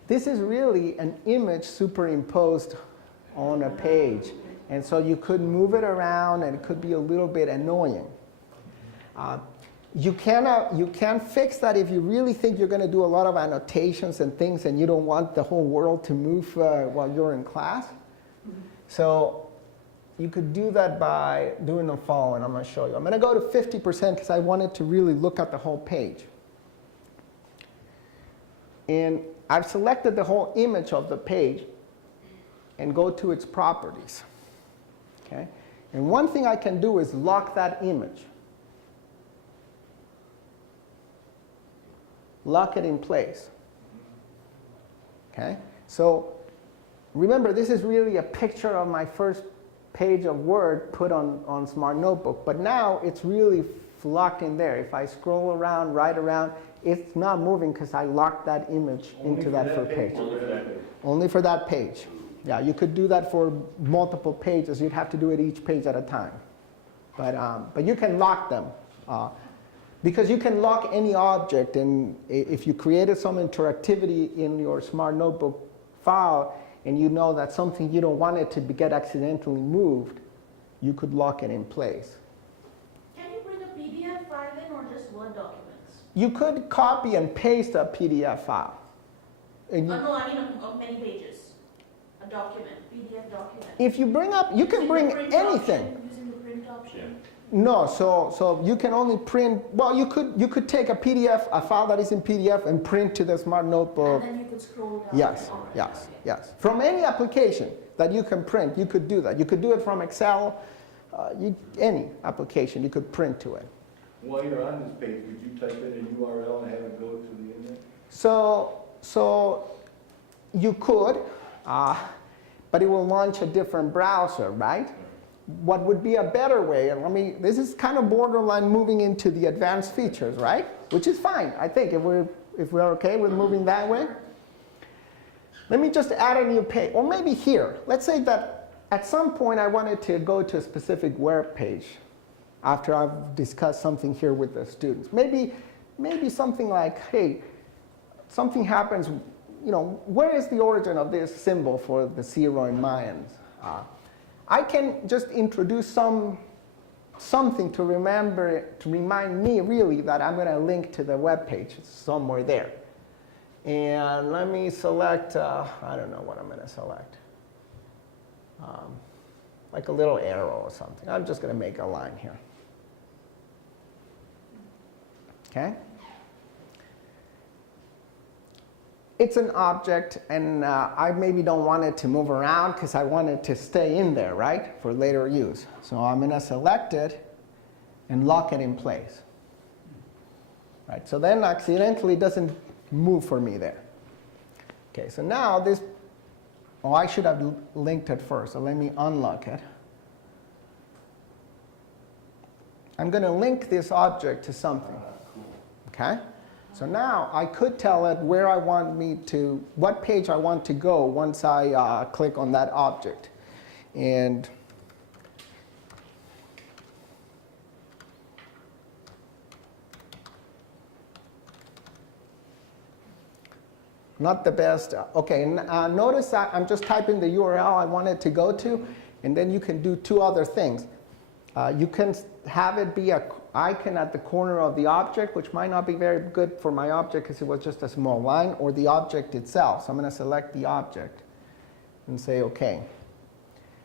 This is really an image superimposed on a page. And so you could move it around and it could be a little bit annoying. You can fix that if you really think you're going to do a lot of annotations and things and you don't want the whole world to move while you're in class. So you could do that by doing the following. I'm going to show you. I'm going to go to 50% because I wanted to really look at the whole page. And I've selected the whole image of the page and go to its properties. Okay? And one thing I can do is lock that image. Lock it in place. Okay? So remember, this is really a picture of my first page of Word put on Smart Notebook. But now it's really locked in there. If I scroll around, right around, it's not moving because I locked that image into that first page. Only for that page. Yeah, you could do that for multiple pages. You'd have to do it each page at a time. But you can lock them. Because you can lock any object, and if you created some interactivity in your Smart Notebook file, and you know that something you don't want it to get accidentally moved, you could lock it in place. Can you bring a PDF file in or just Word documents? You could copy and paste a PDF file. And No, I mean of many pages. A document, PDF document. if you bring up, you can Using bring the print anything. option, using the print option. No, so you can only print. Well, you could take a PDF, a file that is in PDF, and print to the Smart Notebook. And then you could scroll down. Yes, All right, yes, okay. yes. From any application that you can print, you could do that. You could do it from Excel, any application, you could print to it. While you're on this page, would you type in a URL and have it go to the internet? So you could, but it will launch a different browser, right? What would be a better way, and this is kind of borderline moving into the advanced features, right? Which is fine, I think, if we're okay with moving that way. Let me just add a new page, or maybe here. Let's say that at some point I wanted to go to a specific web page after I've discussed something here with the students. Maybe maybe something like, hey, something happens, you know, where is the origin of this symbol for the 0 in Mayans? I can just introduce something to remind me really that I'm going to link to the web page somewhere there. And let me select, I don't know what I'm going to select. Like a little arrow or something. I'm just going to make a line here. Okay? It's an object, and I maybe don't want it to move around because I want it to stay in there, right, for later use. So I'm going to select it and lock it in place. Right, so then accidentally it doesn't move for me there. Okay, so now this, oh, I should have linked it first, so let me unlock it. I'm going to link this object to something. Okay? So now I could tell it where I want me to, what page I want to go once I click on that object. And not the best. Okay, notice that I'm just typing the URL I want it to go to, and then you can do two other things. You can have it be an icon at the corner of the object, which might not be very good for my object because it was just a small line, or the object itself. So I'm going to select the object and say OK.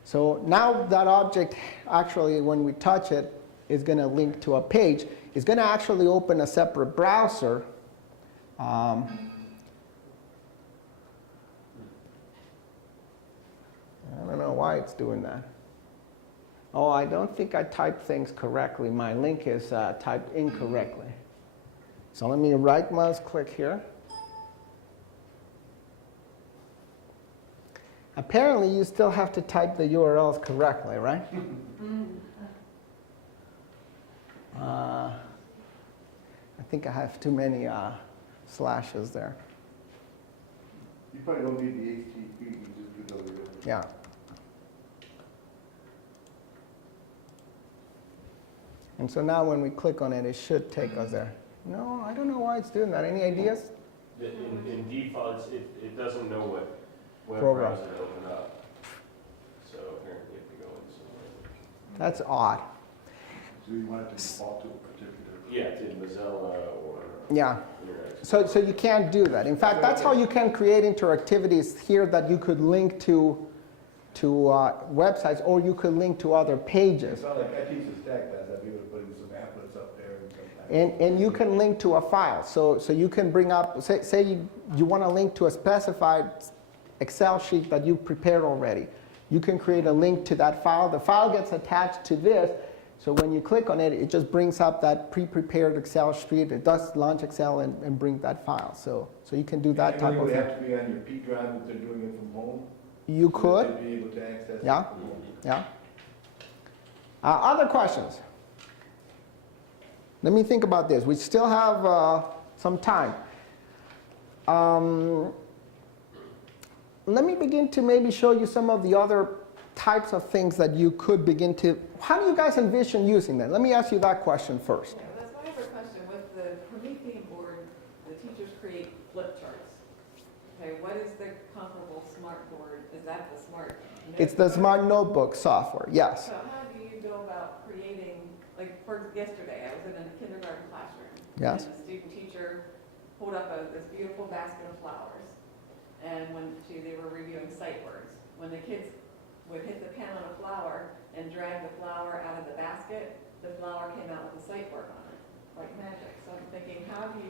So now that object, actually, when we touch it, is going to link to a page. It's going to actually open a separate browser. I don't know why it's doing that. Oh, I don't think I typed things correctly. My link is typed incorrectly. So let me right mouse click here. Apparently, you still have to type the URLs correctly, right? I think I have too many slashes there. You probably don't need the HTTP, you just do WWW. Yeah. And so now when we click on it, it should take us there. No, I don't know why it's doing that. Any ideas? In default, it doesn't know what web Program. browser to open up. So apparently you have to go in somewhere. That's odd. So you want it to default to a particular. Yeah, to Mozilla or Yeah. Internet. So you can't do that. In fact, that's how you can create interactivities here that you could link to websites, or you could link to other pages. It's not like that piece of stack does that. We would put some applets up there and sometimes. And you can link to a file. So you can bring up, say you want to link to a specified Excel sheet that you prepared already. You can create a link to that file. The file gets attached to this. So when you click on it, it just brings up that pre-prepared Excel sheet. It does launch Excel and bring that file. So you can do that type of It thing. would have to be on your P drive if they're doing it from home. You could. They'd be able to access it Yeah. from home. Yeah. Other questions? Let me think about this. We still have some time. Let me begin to maybe show you some of the other types of things that you could begin to. How do you guys envision using them? Let me ask you that question first. Yeah, that's my other question. With the Promethean board, the teachers create flip charts. Okay, what is the comparable smart board? Is that the smart? It's the smart notebook software, yes. So how do you go about creating, like for yesterday, I was in a kindergarten classroom. Yes. And the student teacher pulled up this beautiful basket of flowers. And they were reviewing sight words. When the kids would hit the pen on a flower and drag the flower out of the basket, the flower came out with a sight word on it, like magic. So I'm thinking, how did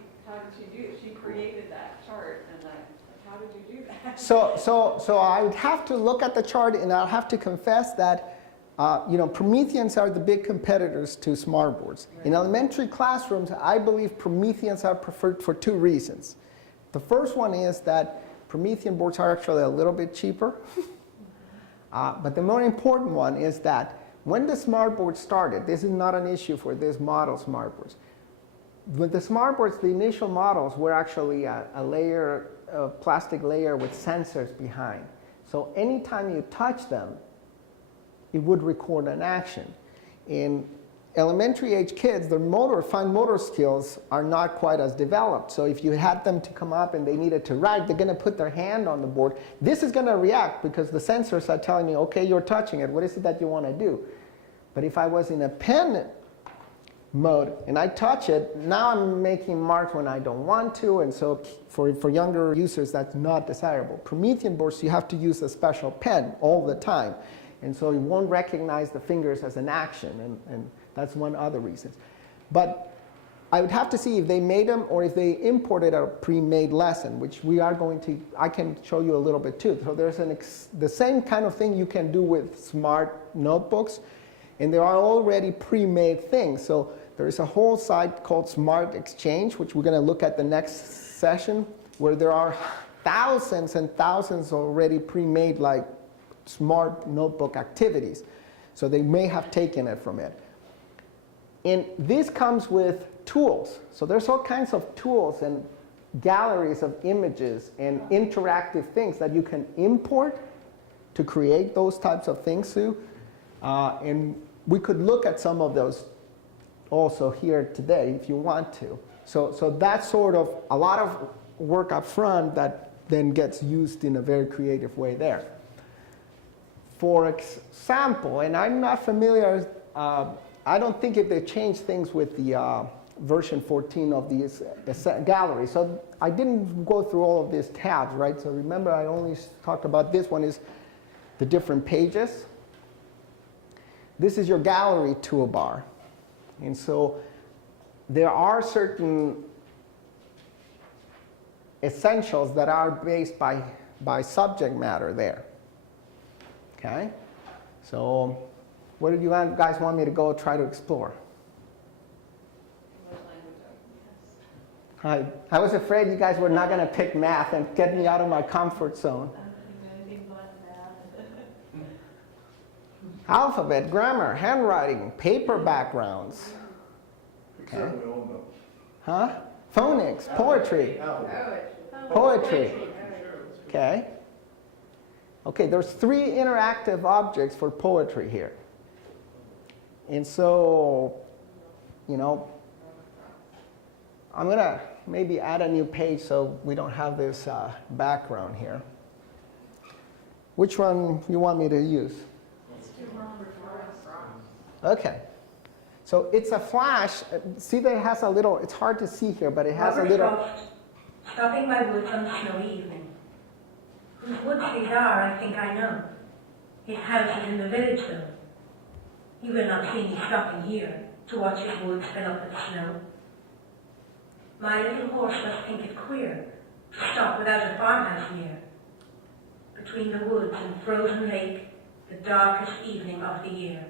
she do it? She created that chart, and how did you do that? So I would have to look at the chart, and I'll have to confess that Prometheans are the big competitors to smartboards. In elementary classrooms, I believe Prometheans are preferred for two reasons. The first one is that Promethean boards are actually a little bit cheaper. But the more important one is that when the smartboard started, this is not an issue for this model smartboards. With the smartboards, the initial models were actually a plastic layer with sensors behind. So anytime you touch them, it would record an action. And elementary age kids, their fine motor skills are not quite as developed. So if you had them to come up and they needed to write, they're going to put their hand on the board. This is going to react because the sensors are telling me, okay, you're touching it. What is it that you want to do? But if I was in a pen mode and I touch it, now I'm making marks when I don't want to. And so for younger users, that's not desirable. Promethean boards, you have to use a special pen all the time. And so you won't recognize the fingers as an action. And that's one other reason. But I would have to see if they made them or if they imported a pre-made lesson, which we are going to, I can show you a little bit too. So there's the same kind of thing you can do with smart notebooks. And there are already pre-made things. So there is a whole site called Smart Exchange, which we're going to look at the next session, where there are thousands and thousands already pre-made like smart notebook activities. So they may have taken it from it. And this comes with tools. So there's all kinds of tools and galleries of images and interactive things that you can import to create those types of things too. And we could look at some of those also here today if you want to. So that's sort of a lot of work up front that then gets used in a very creative way there. For example, and I'm not familiar, I don't think if they changed things with the version 14 of these gallery. So I didn't go through all of these tabs, right? So remember, I only talked about this one is the different pages. This is your gallery toolbar. And so there are certain essentials that are based by subject matter there. Okay? So what do you guys want me to go try to explore? I was afraid you guys were not going to pick math and get me out of my comfort zone. Alphabet, grammar, handwriting, paper backgrounds. Okay. Huh? Phonics, poetry. Poetry. Okay. Okay, there's 3 interactive objects for poetry here. And so, you know, I'm going to maybe add a new page so we don't have this background here. Which one you want me to use? Okay. So it's a flash. See that it has a little, it's hard to see here, but it has a little. Stopping by woods on a snowy evening. Whose woods these are, I think I know. His house is in the village, though. He will not see me stopping here to watch his woods fill up with snow. My little horse must think it queer to stop without a farmhouse near. Between the woods and frozen lake, the darkest evening of the year.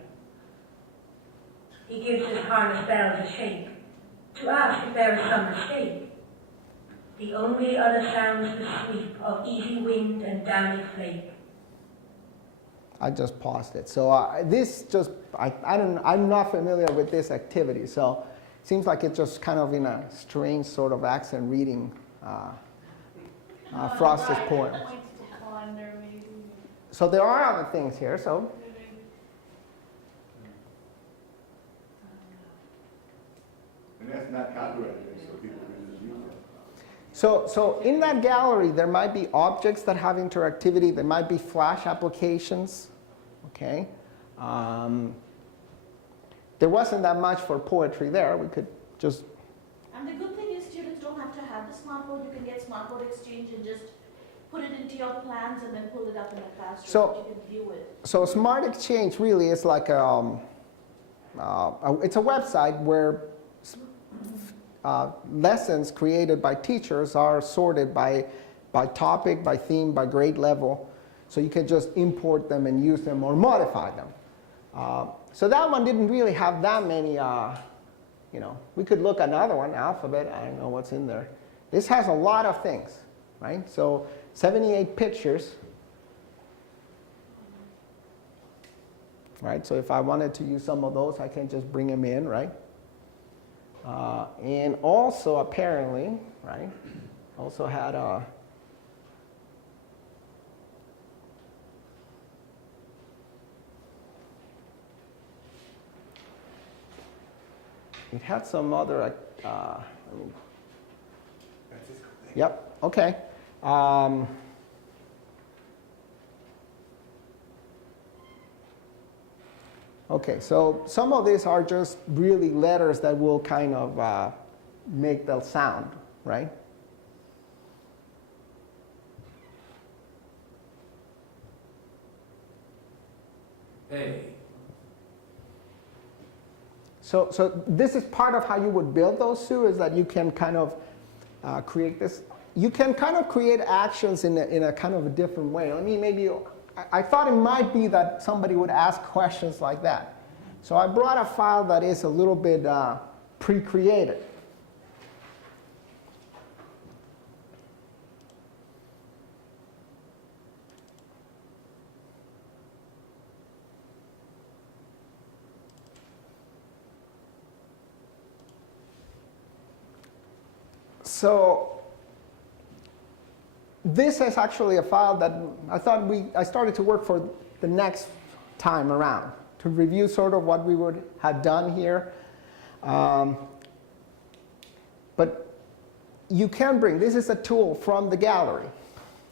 He gives his harness bells a shake to ask if there is some mistake. The only other sounds the sweep of easy wind and downy flake. I just paused it. So this just, I'm not familiar with this activity. So it seems like it's just kind of in a strange sort of accent reading Frost's poem. So there are other things here. So. And that's not copyrighted, so people can just use it. So in that gallery, there might be objects that have interactivity. There might be flash applications. Okay. There wasn't that much for poetry there. We could just. And the good thing is students don't have to have the smartboard. You can get smartboard exchange and just put it into your plans and then pull it up in the classroom so you can view it. So Smart Exchange really is like it's a website where lessons created by teachers are sorted by topic, by theme, by grade level. So you can just import them and use them or modify them. So that one didn't really have that many, you know. We could look at another one, Alphabet. I don't know what's in there. This has a lot of things, right? So 78 pictures. Right, so if I wanted to use some of those, I can just bring them in, right? And also apparently, right, also had a it had some other, yep, okay. Okay, so some of these are just really letters that will kind of make the sound, right? Hey. So this is part of how you would build those, Sue, is that you can kind of create this. You can kind of create actions in a kind of a different way. I mean, maybe I thought it might be that somebody would ask questions like that. So I brought a file that is a little bit pre-created. So this is actually a file that I started to work for the next time around to review sort of what we would have done here. But you can bring, this is a tool from the gallery.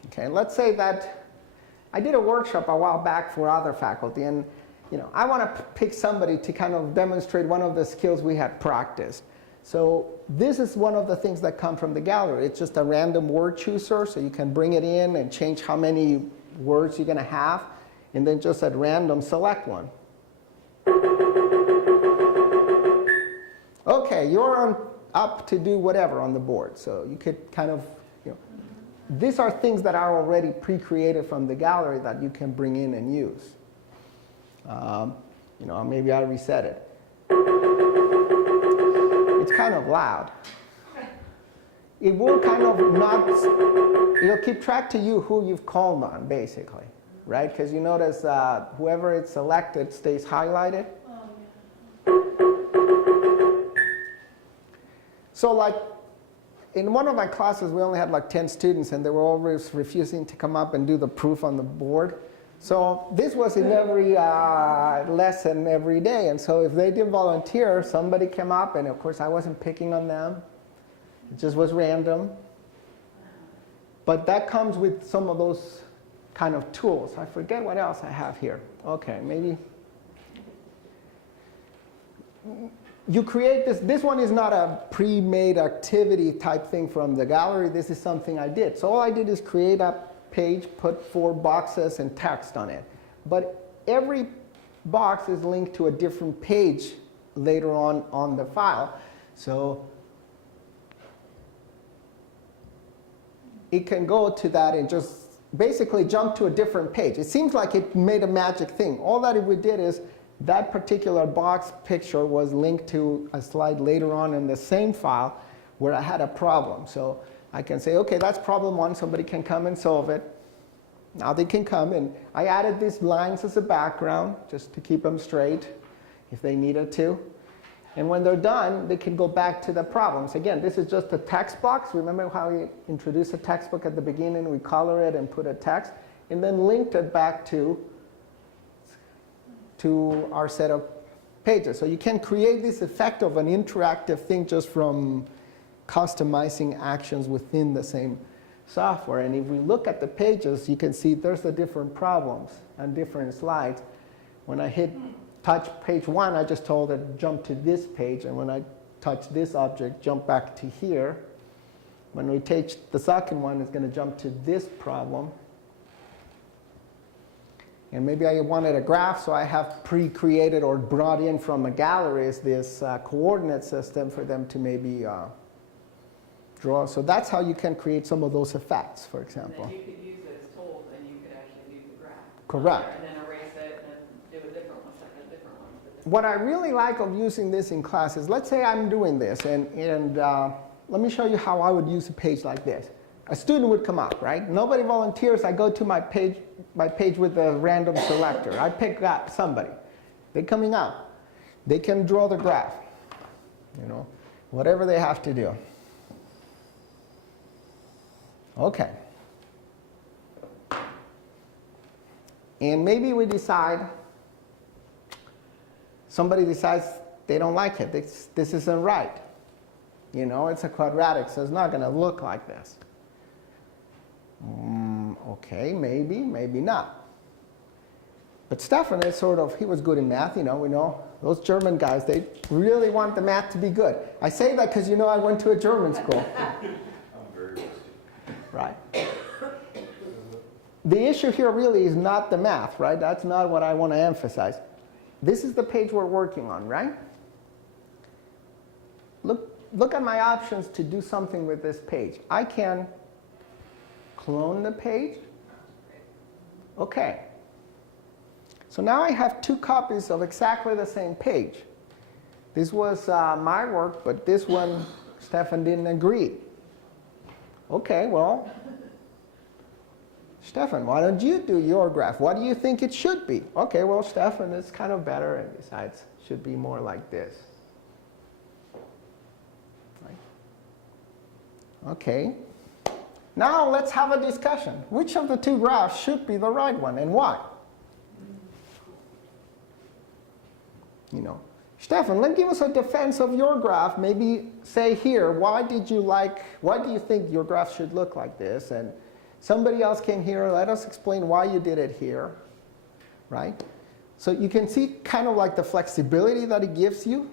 Okay, let's say that I did a workshop a while back for other faculty, and I want to pick somebody to kind of demonstrate one of the skills we had practiced. So this is one of the things that come from the gallery. It's just a random word chooser, so you can bring it in and change how many words you're going to have, and then just at random select one. Okay, you're up to do whatever on the board. So you could kind of, these are things that are already pre-created from the gallery that you can bring in and use. Maybe I reset it. It's kind of loud. It will kind of not, it'll keep track to you who you've called on, basically, right? Because you notice whoever it's selected stays highlighted. So like, in one of my classes, we only had like 10 students, and they were always refusing to come up and do the proof on the board. So this was in every lesson every day. And so if they didn't volunteer, somebody came up, and of course I wasn't picking on them. It just was random. But that comes with some of those kind of tools. I forget what else I have here. Okay, maybe. You create this. This one is not a pre-made activity type thing from the gallery. This is something I did. So all I did is create a page, put 4 boxes and text on it. But every box is linked to a different page later on the file. So it can go to that and just basically jump to a different page. It seems like it made a magic thing. All that we did is that particular box picture was linked to a slide later on in the same file where I had a problem. So I can say, okay, that's problem 1. Somebody can come and solve it. Now they can come, and I added these lines as a background just to keep them straight if they needed to. And when they're done, they can go back to the problems. Again, this is just a text box. Remember how we introduced a textbook at the beginning? We color it and put a text, and then linked it back to our set of pages. So you can create this effect of an interactive thing just from customizing actions within the same software. And if we look at the pages, you can see there's the different problems and different slides. When I touch page 1, I just told it jump to this page. And when I touch this object, jump back to here. When we take the second one, it's going to jump to this problem. And maybe I wanted a graph, so I have pre-created or brought in from a gallery is this coordinate system for them to maybe draw. So that's how you can create some of those effects, for example. And then you could use it as told, and you could actually do the graph. Correct. And then erase it and do a different one, a different one. What I really like of using this in class is, let's say I'm doing this, and let me show you how I would use a page like this. A student would come up, right? Nobody volunteers. I go to my page with a random selector. I pick up somebody. They're coming out. They can draw the graph, whatever they have to do. Okay. And maybe we decide, somebody decides they don't like it. This isn't right. You know, it's a quadratic, so it's not going to look like this. Okay, maybe, maybe not. But Stefan is sort of, he was good in math, you know, we know. Those German guys, they really want the math to be good. I say that because, you know, I went to a German school. I'm very rusty. Right. The issue here really is not the math, right? That's not what I want to emphasize. This is the page we're working on, right? Look at my options to do something with this page. I can clone the page. Okay. So now I have 2 copies of exactly the same page. This was my work, but this one, Stefan didn't agree. Okay, well, Stefan, why don't you do your graph? What do you think it should be? Okay, well, Stefan is kind of better, and besides, it should be more like this. Right? Okay. Now let's have a discussion. Which of the 2 graphs should be the right one, and why? You know, Stefan, let's give us a defense of your graph. Maybe say here, why do you think your graph should look like this? And somebody else came here, let us explain why you did it here, right? So you can see kind of like the flexibility that it gives you,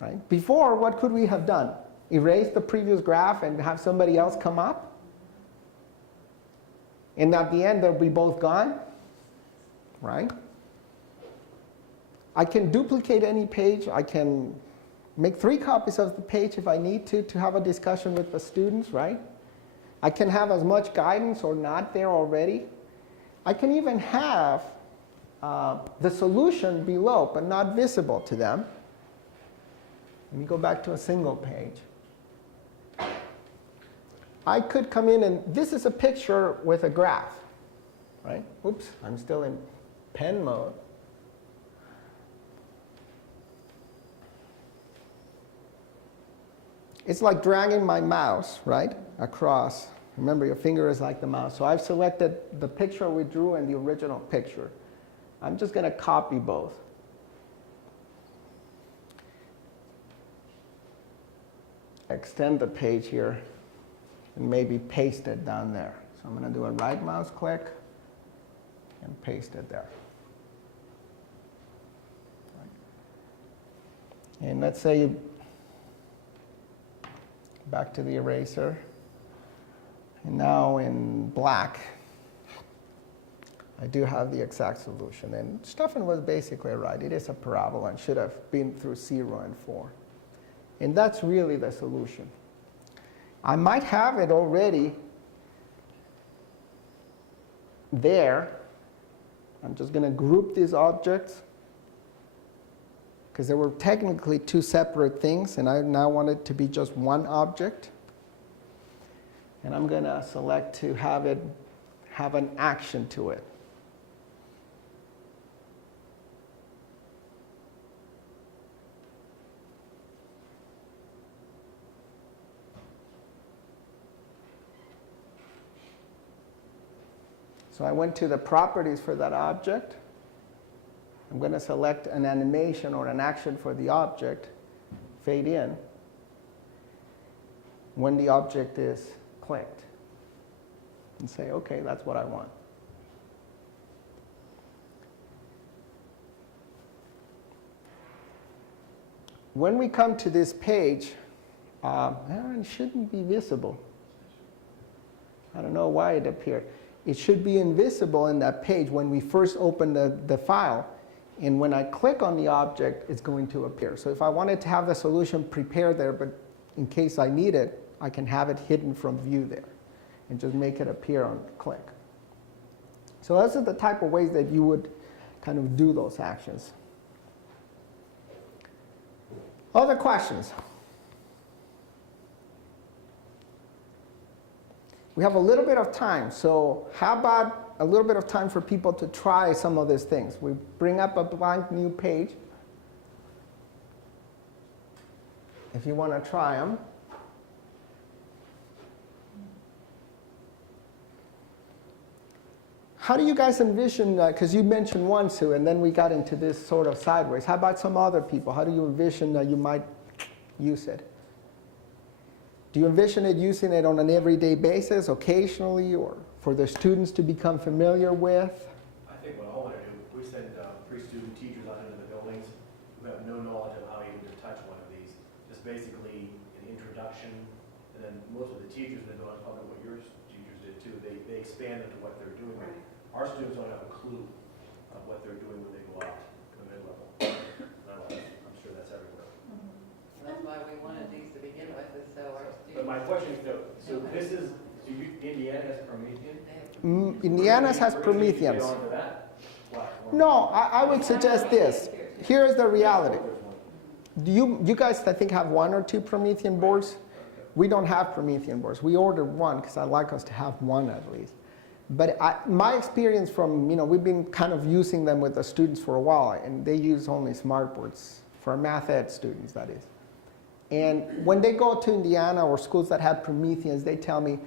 right? Before, what could we have done? Erase the previous graph and have somebody else come up? And at the end, they'll be both gone, right? I can duplicate any page. I can make 3 copies of the page if I need to have a discussion with the students, right? I can have as much guidance or not there already. I can even have the solution below, but not visible to them. Let me go back to a single page. I could come in, and this is a picture with a graph, right? Oops, I'm still in pen mode. It's like dragging my mouse, right, across. Remember, your finger is like the mouse. So I've selected the picture we drew and the original picture. I'm just going to copy both. Extend the page here and maybe paste it down there. So I'm going to do a right mouse click and paste it there. And let's say you back to the eraser. And now in black, I do have the exact solution. And Stefan was basically right. It is a parabola and should have been through 0 and 4. And that's really the solution. I might have it already there. I'm just going to group these objects, because they were technically 2 separate things, and I now want it to be just one object. And I'm going to select to have it have an action to it. So I went to the properties for that object. I'm going to select an animation or an action for the object, fade in, when the object is clicked. And say, OK, that's what I want. When we come to this page, it shouldn't be visible. I don't know why it appeared. It should be invisible in that page when we first open the file. And when I click on the object, it's going to appear. So if I wanted to have the solution prepared there, but in case I need it, I can have it hidden from view there and just make it appear on click. So those are the type of ways that you would kind of do those actions. Other questions? We have a little bit of time, so how about a little bit of time for people to try some of these things? We bring up a blank new page if you want to try them. How do you guys envision, because you mentioned one, Sue, and then we got into this sort of sideways. How about some other people? How do you envision that you might use it? Do you envision it using it on an everyday basis, occasionally, or for the students to become familiar with? I think what I want to do, we send pre-student teachers out into the buildings who have no knowledge of how even to touch one of these. Just basically an introduction, and then most of the teachers that know, probably what your teachers did too, they expand into what they're doing. Right. Our students don't have a clue of what they're doing when they go out to the mid-level. I'm sure that's everywhere. That's why we wanted these to begin with, is so our students. But my question is, though, so this is, so Indiana has Promethean? Indiana's has Prometheans. Get onto that platform. No, I would suggest this. Here is the reality. Do you guys, I think, have one or two Promethean boards? We don't have Promethean boards. We ordered one because I'd like us to have one at least. But my experience from, we've been kind of using them with the students for a while, and they use only smartboards for math ed students, that is. And when they go to Indiana or schools that have Prometheans, they tell me,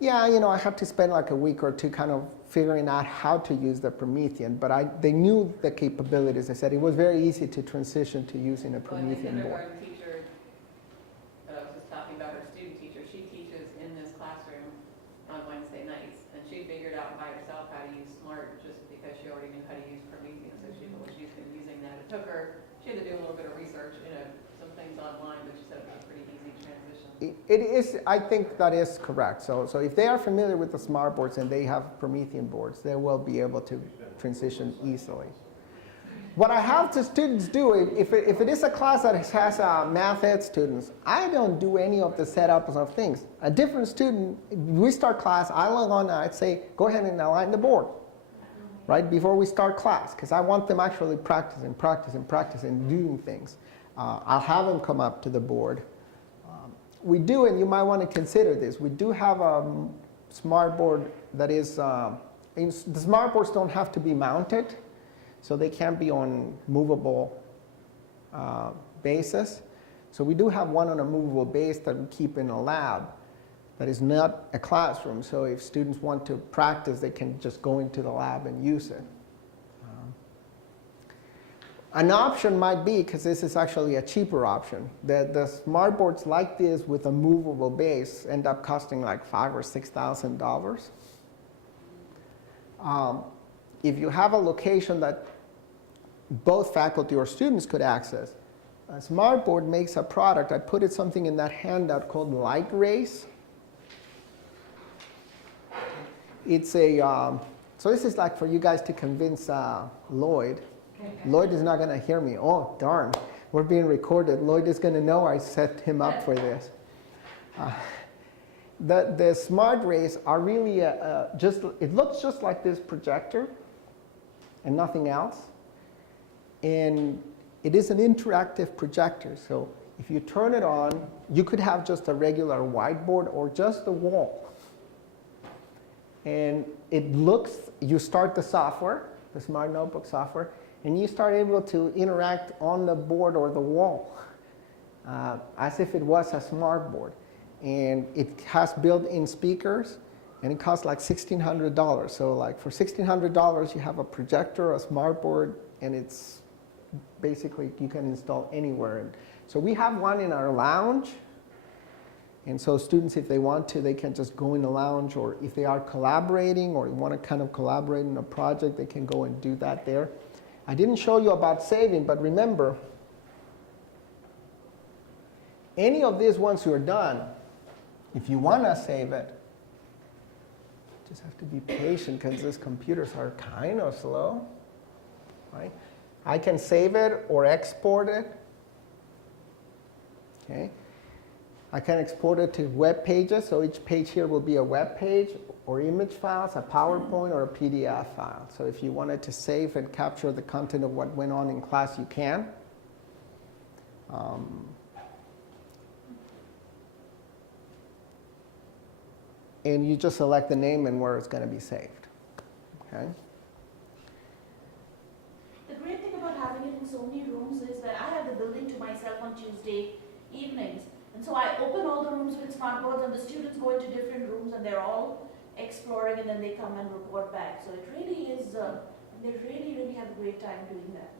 yeah, I have to spend like a week or two kind of figuring out how to use the Promethean. But they knew the capabilities. They said it was very easy to transition to using a Promethean board. Well, the kindergarten teacher that I was just talking about, her student teacher, she teaches in this classroom on Wednesday nights. And she figured out by herself how to use Smart just because she already knew how to use Promethean. So she's been using that. It took her, she had to do a little bit of research, some things online, but she said it was a pretty easy transition. It is, I think that is correct. So if they are familiar with the smart boards and they have Promethean boards, they will be able to transition easily. What I have the students do, if it is a class that has math ed students, I don't do any of the setups of things. A different student, we start class, I log on, I'd say, go ahead and align the board, right, before we start class, because I want them actually practicing doing things. I'll have them come up to the board. We do, and you might want to consider this, we do have a smart board that is, the smart boards don't have to be mounted, so they can be on movable bases. So we do have one on a movable base that we keep in a lab that is not a classroom. So if students want to practice, they can just go into the lab and use it. An option might be, because this is actually a cheaper option, that the smart boards like this with a movable base end up costing like $5,000 or $6,000. If you have a location that both faculty or students could access, a smart board makes a product. I put something in that handout called Light Race. It's a, so this is like for you guys to convince Lloyd. Lloyd is not going to hear me. Oh, darn. We're being recorded. Lloyd is going to know I set him up for this. The smart rays are really it looks just like this projector and nothing else. And it is an interactive projector. So if you turn it on, you could have just a regular whiteboard or just the wall. And it looks, you start the software, the Smart Notebook software, and you start able to interact on the board or the wall as if it was a smart board. And it has built-in speakers, and it costs like $1,600. So like for $1,600, you have a projector, a smart board, and it's basically you can install anywhere. And so we have one in our lounge. And so students, if they want to, they can just go in the lounge, or if they are collaborating or want to kind of collaborate in a project, they can go and do that there. I didn't show you about saving, but remember, any of these once you're done, if you want to save it, just have to be patient because these computers are kind of slow, right? I can save it or export it, okay? I can export it to web pages, so each page here will be a web page, or image files, a PowerPoint, or a PDF file. So if you wanted to save and capture the content of what went on in class, you can. And you just select the name and where it's going to be saved. Okay? The great thing about having it in so many rooms is that I have the building to myself on Tuesday evenings. And so I open all the rooms with smart boards, and the students go into different rooms, and they're all exploring, and then they come and report back. So it really is, they really, really have a great time doing that.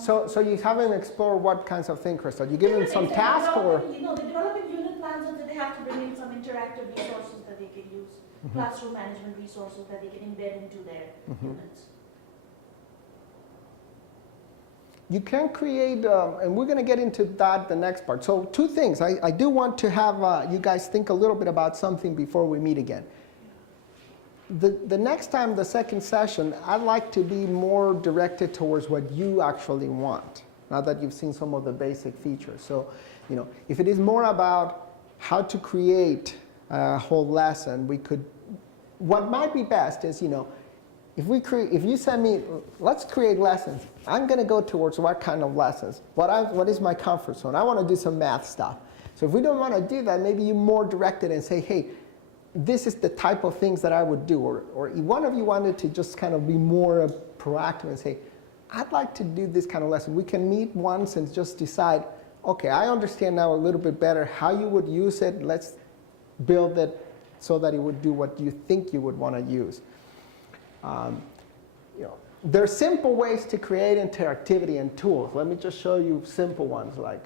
So you haven't explored what kinds of things, Crystal? You give them some task or? You know, they're developing unit plans, and they have to bring in some interactive resources that they can use, classroom management resources that they can embed into their units. You can create, and we're going to get into that the next part. So two things. I do want to have you guys think a little bit about something before we meet again. The next time, the second session, I'd like to be more directed towards what you actually want, now that you've seen some of the basic features. So, you know, if it is more about how to create a whole lesson, we could, what might be best is, you know, if you send me, let's create lessons, I'm going to go towards what kind of lessons? What is my comfort zone? I want to do some math stuff. So if we don't want to do that, maybe you more directed and say, hey, this is the type of things that I would do. Or if one of you wanted to just kind of be more proactive and say, I'd like to do this kind of lesson. We can meet once and just decide, okay, I understand now a little bit better how you would use it. Let's build it so that it would do what you think you would want to use. You know, there are simple ways to create interactivity and tools. Let me just show you simple ones like,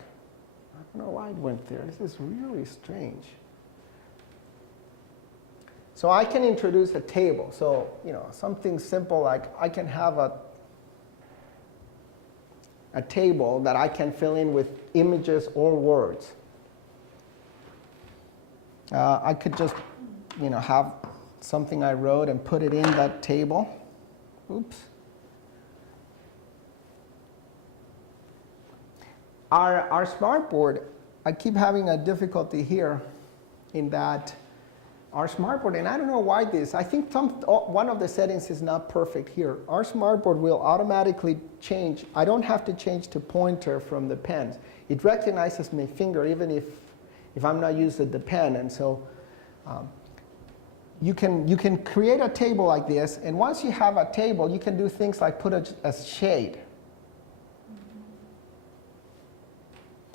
I don't know why it went there. This is really strange. So I can introduce a table. So, you know, something simple like I can have a table that I can fill in with images or words. I could just, you know, have something I wrote and put it in that table. Oops. Our smartboard, I keep having a difficulty here in that our smartboard, and I don't know why this, I think one of the settings is not perfect here. Our smartboard will automatically change. I don't have to change to pointer from the pens. It recognizes my finger even if I'm not using the pen. And so you can create a table like this, and once you have a table, you can do things like put a shade.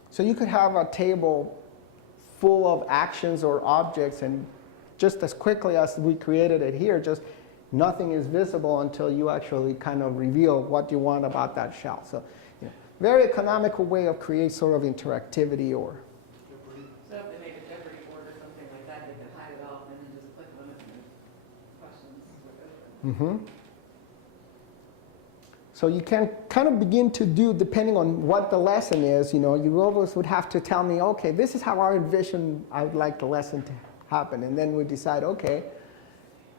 So you could have a table full of actions or objects, and just as quickly as we created it here, just nothing is visible until you actually kind of reveal what you want about that shell. So, you know, very economical way of create sort of interactivity or. So if they make a Jeopardy board or something like that, they can hide it off and then just click on it and questions. So you can kind of begin to do, depending on what the lesson is, you know, you always would have to tell me, okay, this is how I envision I would like the lesson to happen. And then we decide, okay,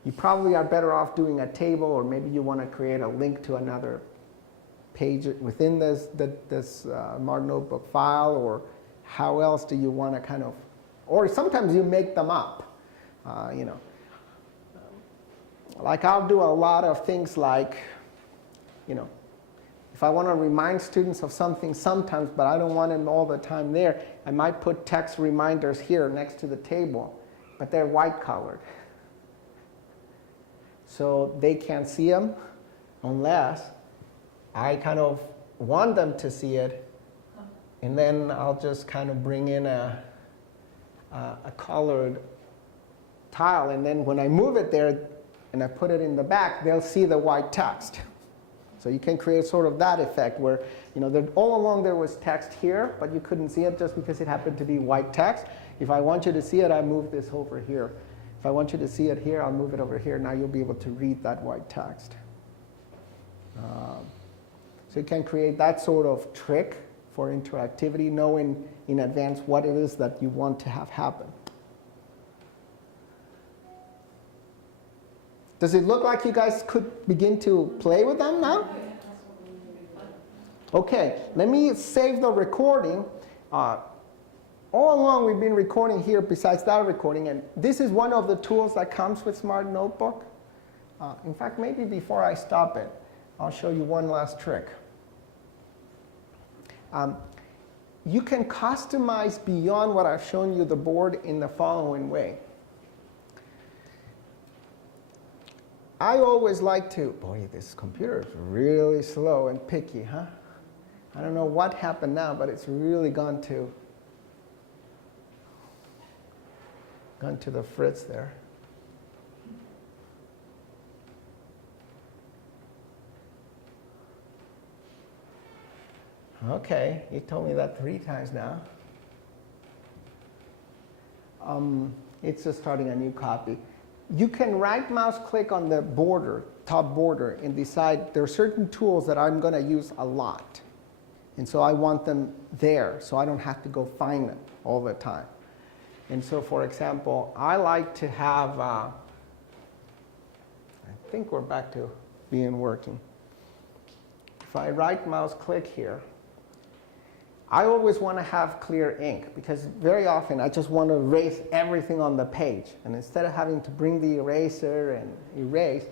you probably are better off doing a table, or maybe you want to create a link to another page within this Smart Notebook file, or how else do you want to kind of, or sometimes you make them up, you know. Like I'll do a lot of things like, you know, if I want to remind students of something sometimes, but I don't want them all the time there, I might put text reminders here next to the table, but they're white colored. So they can't see them unless I kind of want them to see it, and then I'll just kind of bring in a colored tile, and then when I move it there and I put it in the back, they'll see the white text. So you can create sort of that effect where, you know, all along there was text here, but you couldn't see it just because it happened to be white text. If I want you to see it, I move this over here. If I want you to see it here, I'll move it over here. Now you'll be able to read that white text. So you can create that sort of trick for interactivity, knowing in advance what it is that you want to have happen. Does it look like you guys could begin to play with them now? Okay, let me save the recording. All along we've been recording here besides that recording, and this is one of the tools that comes with Smart Notebook. In fact, maybe before I stop it, I'll show you one last trick. You can customize beyond what I've shown you the board in the following way. I always like to, boy, this computer is really slow and picky, huh? I don't know what happened now, but it's really gone to the fritz there. Okay, you told me that 3 times now. It's just starting a new copy. You can right mouse click on the border, top border, and decide there are certain tools that I'm going to use a lot. And so I want them there, so I don't have to go find them all the time. And so, for example, I like to have, I think we're back to being working. If I right mouse click here, I always want to have clear ink because very often I just want to erase everything on the page. And instead of having to bring the eraser and erase,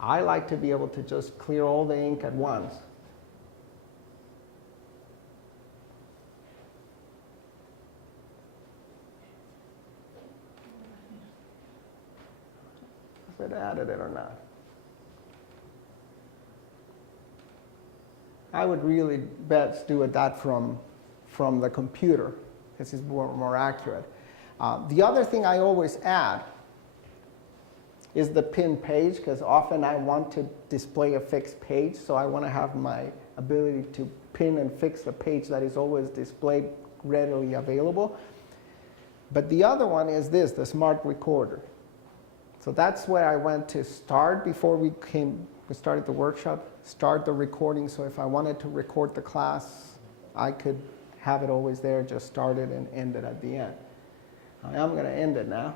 I like to be able to just clear all the ink at once. If it added it or not. I would really best do that from the computer. This is more accurate. The other thing I always add is the pin page, because often I want to display a fixed page, so I want to have my ability to pin and fix the page that is always displayed readily available. But the other one is this, the smart recorder. So that's where I went to start before we started the workshop, start the recording, so if I wanted to record the class, I could have it always there, just start it and end it at the end. I'm going to end it now.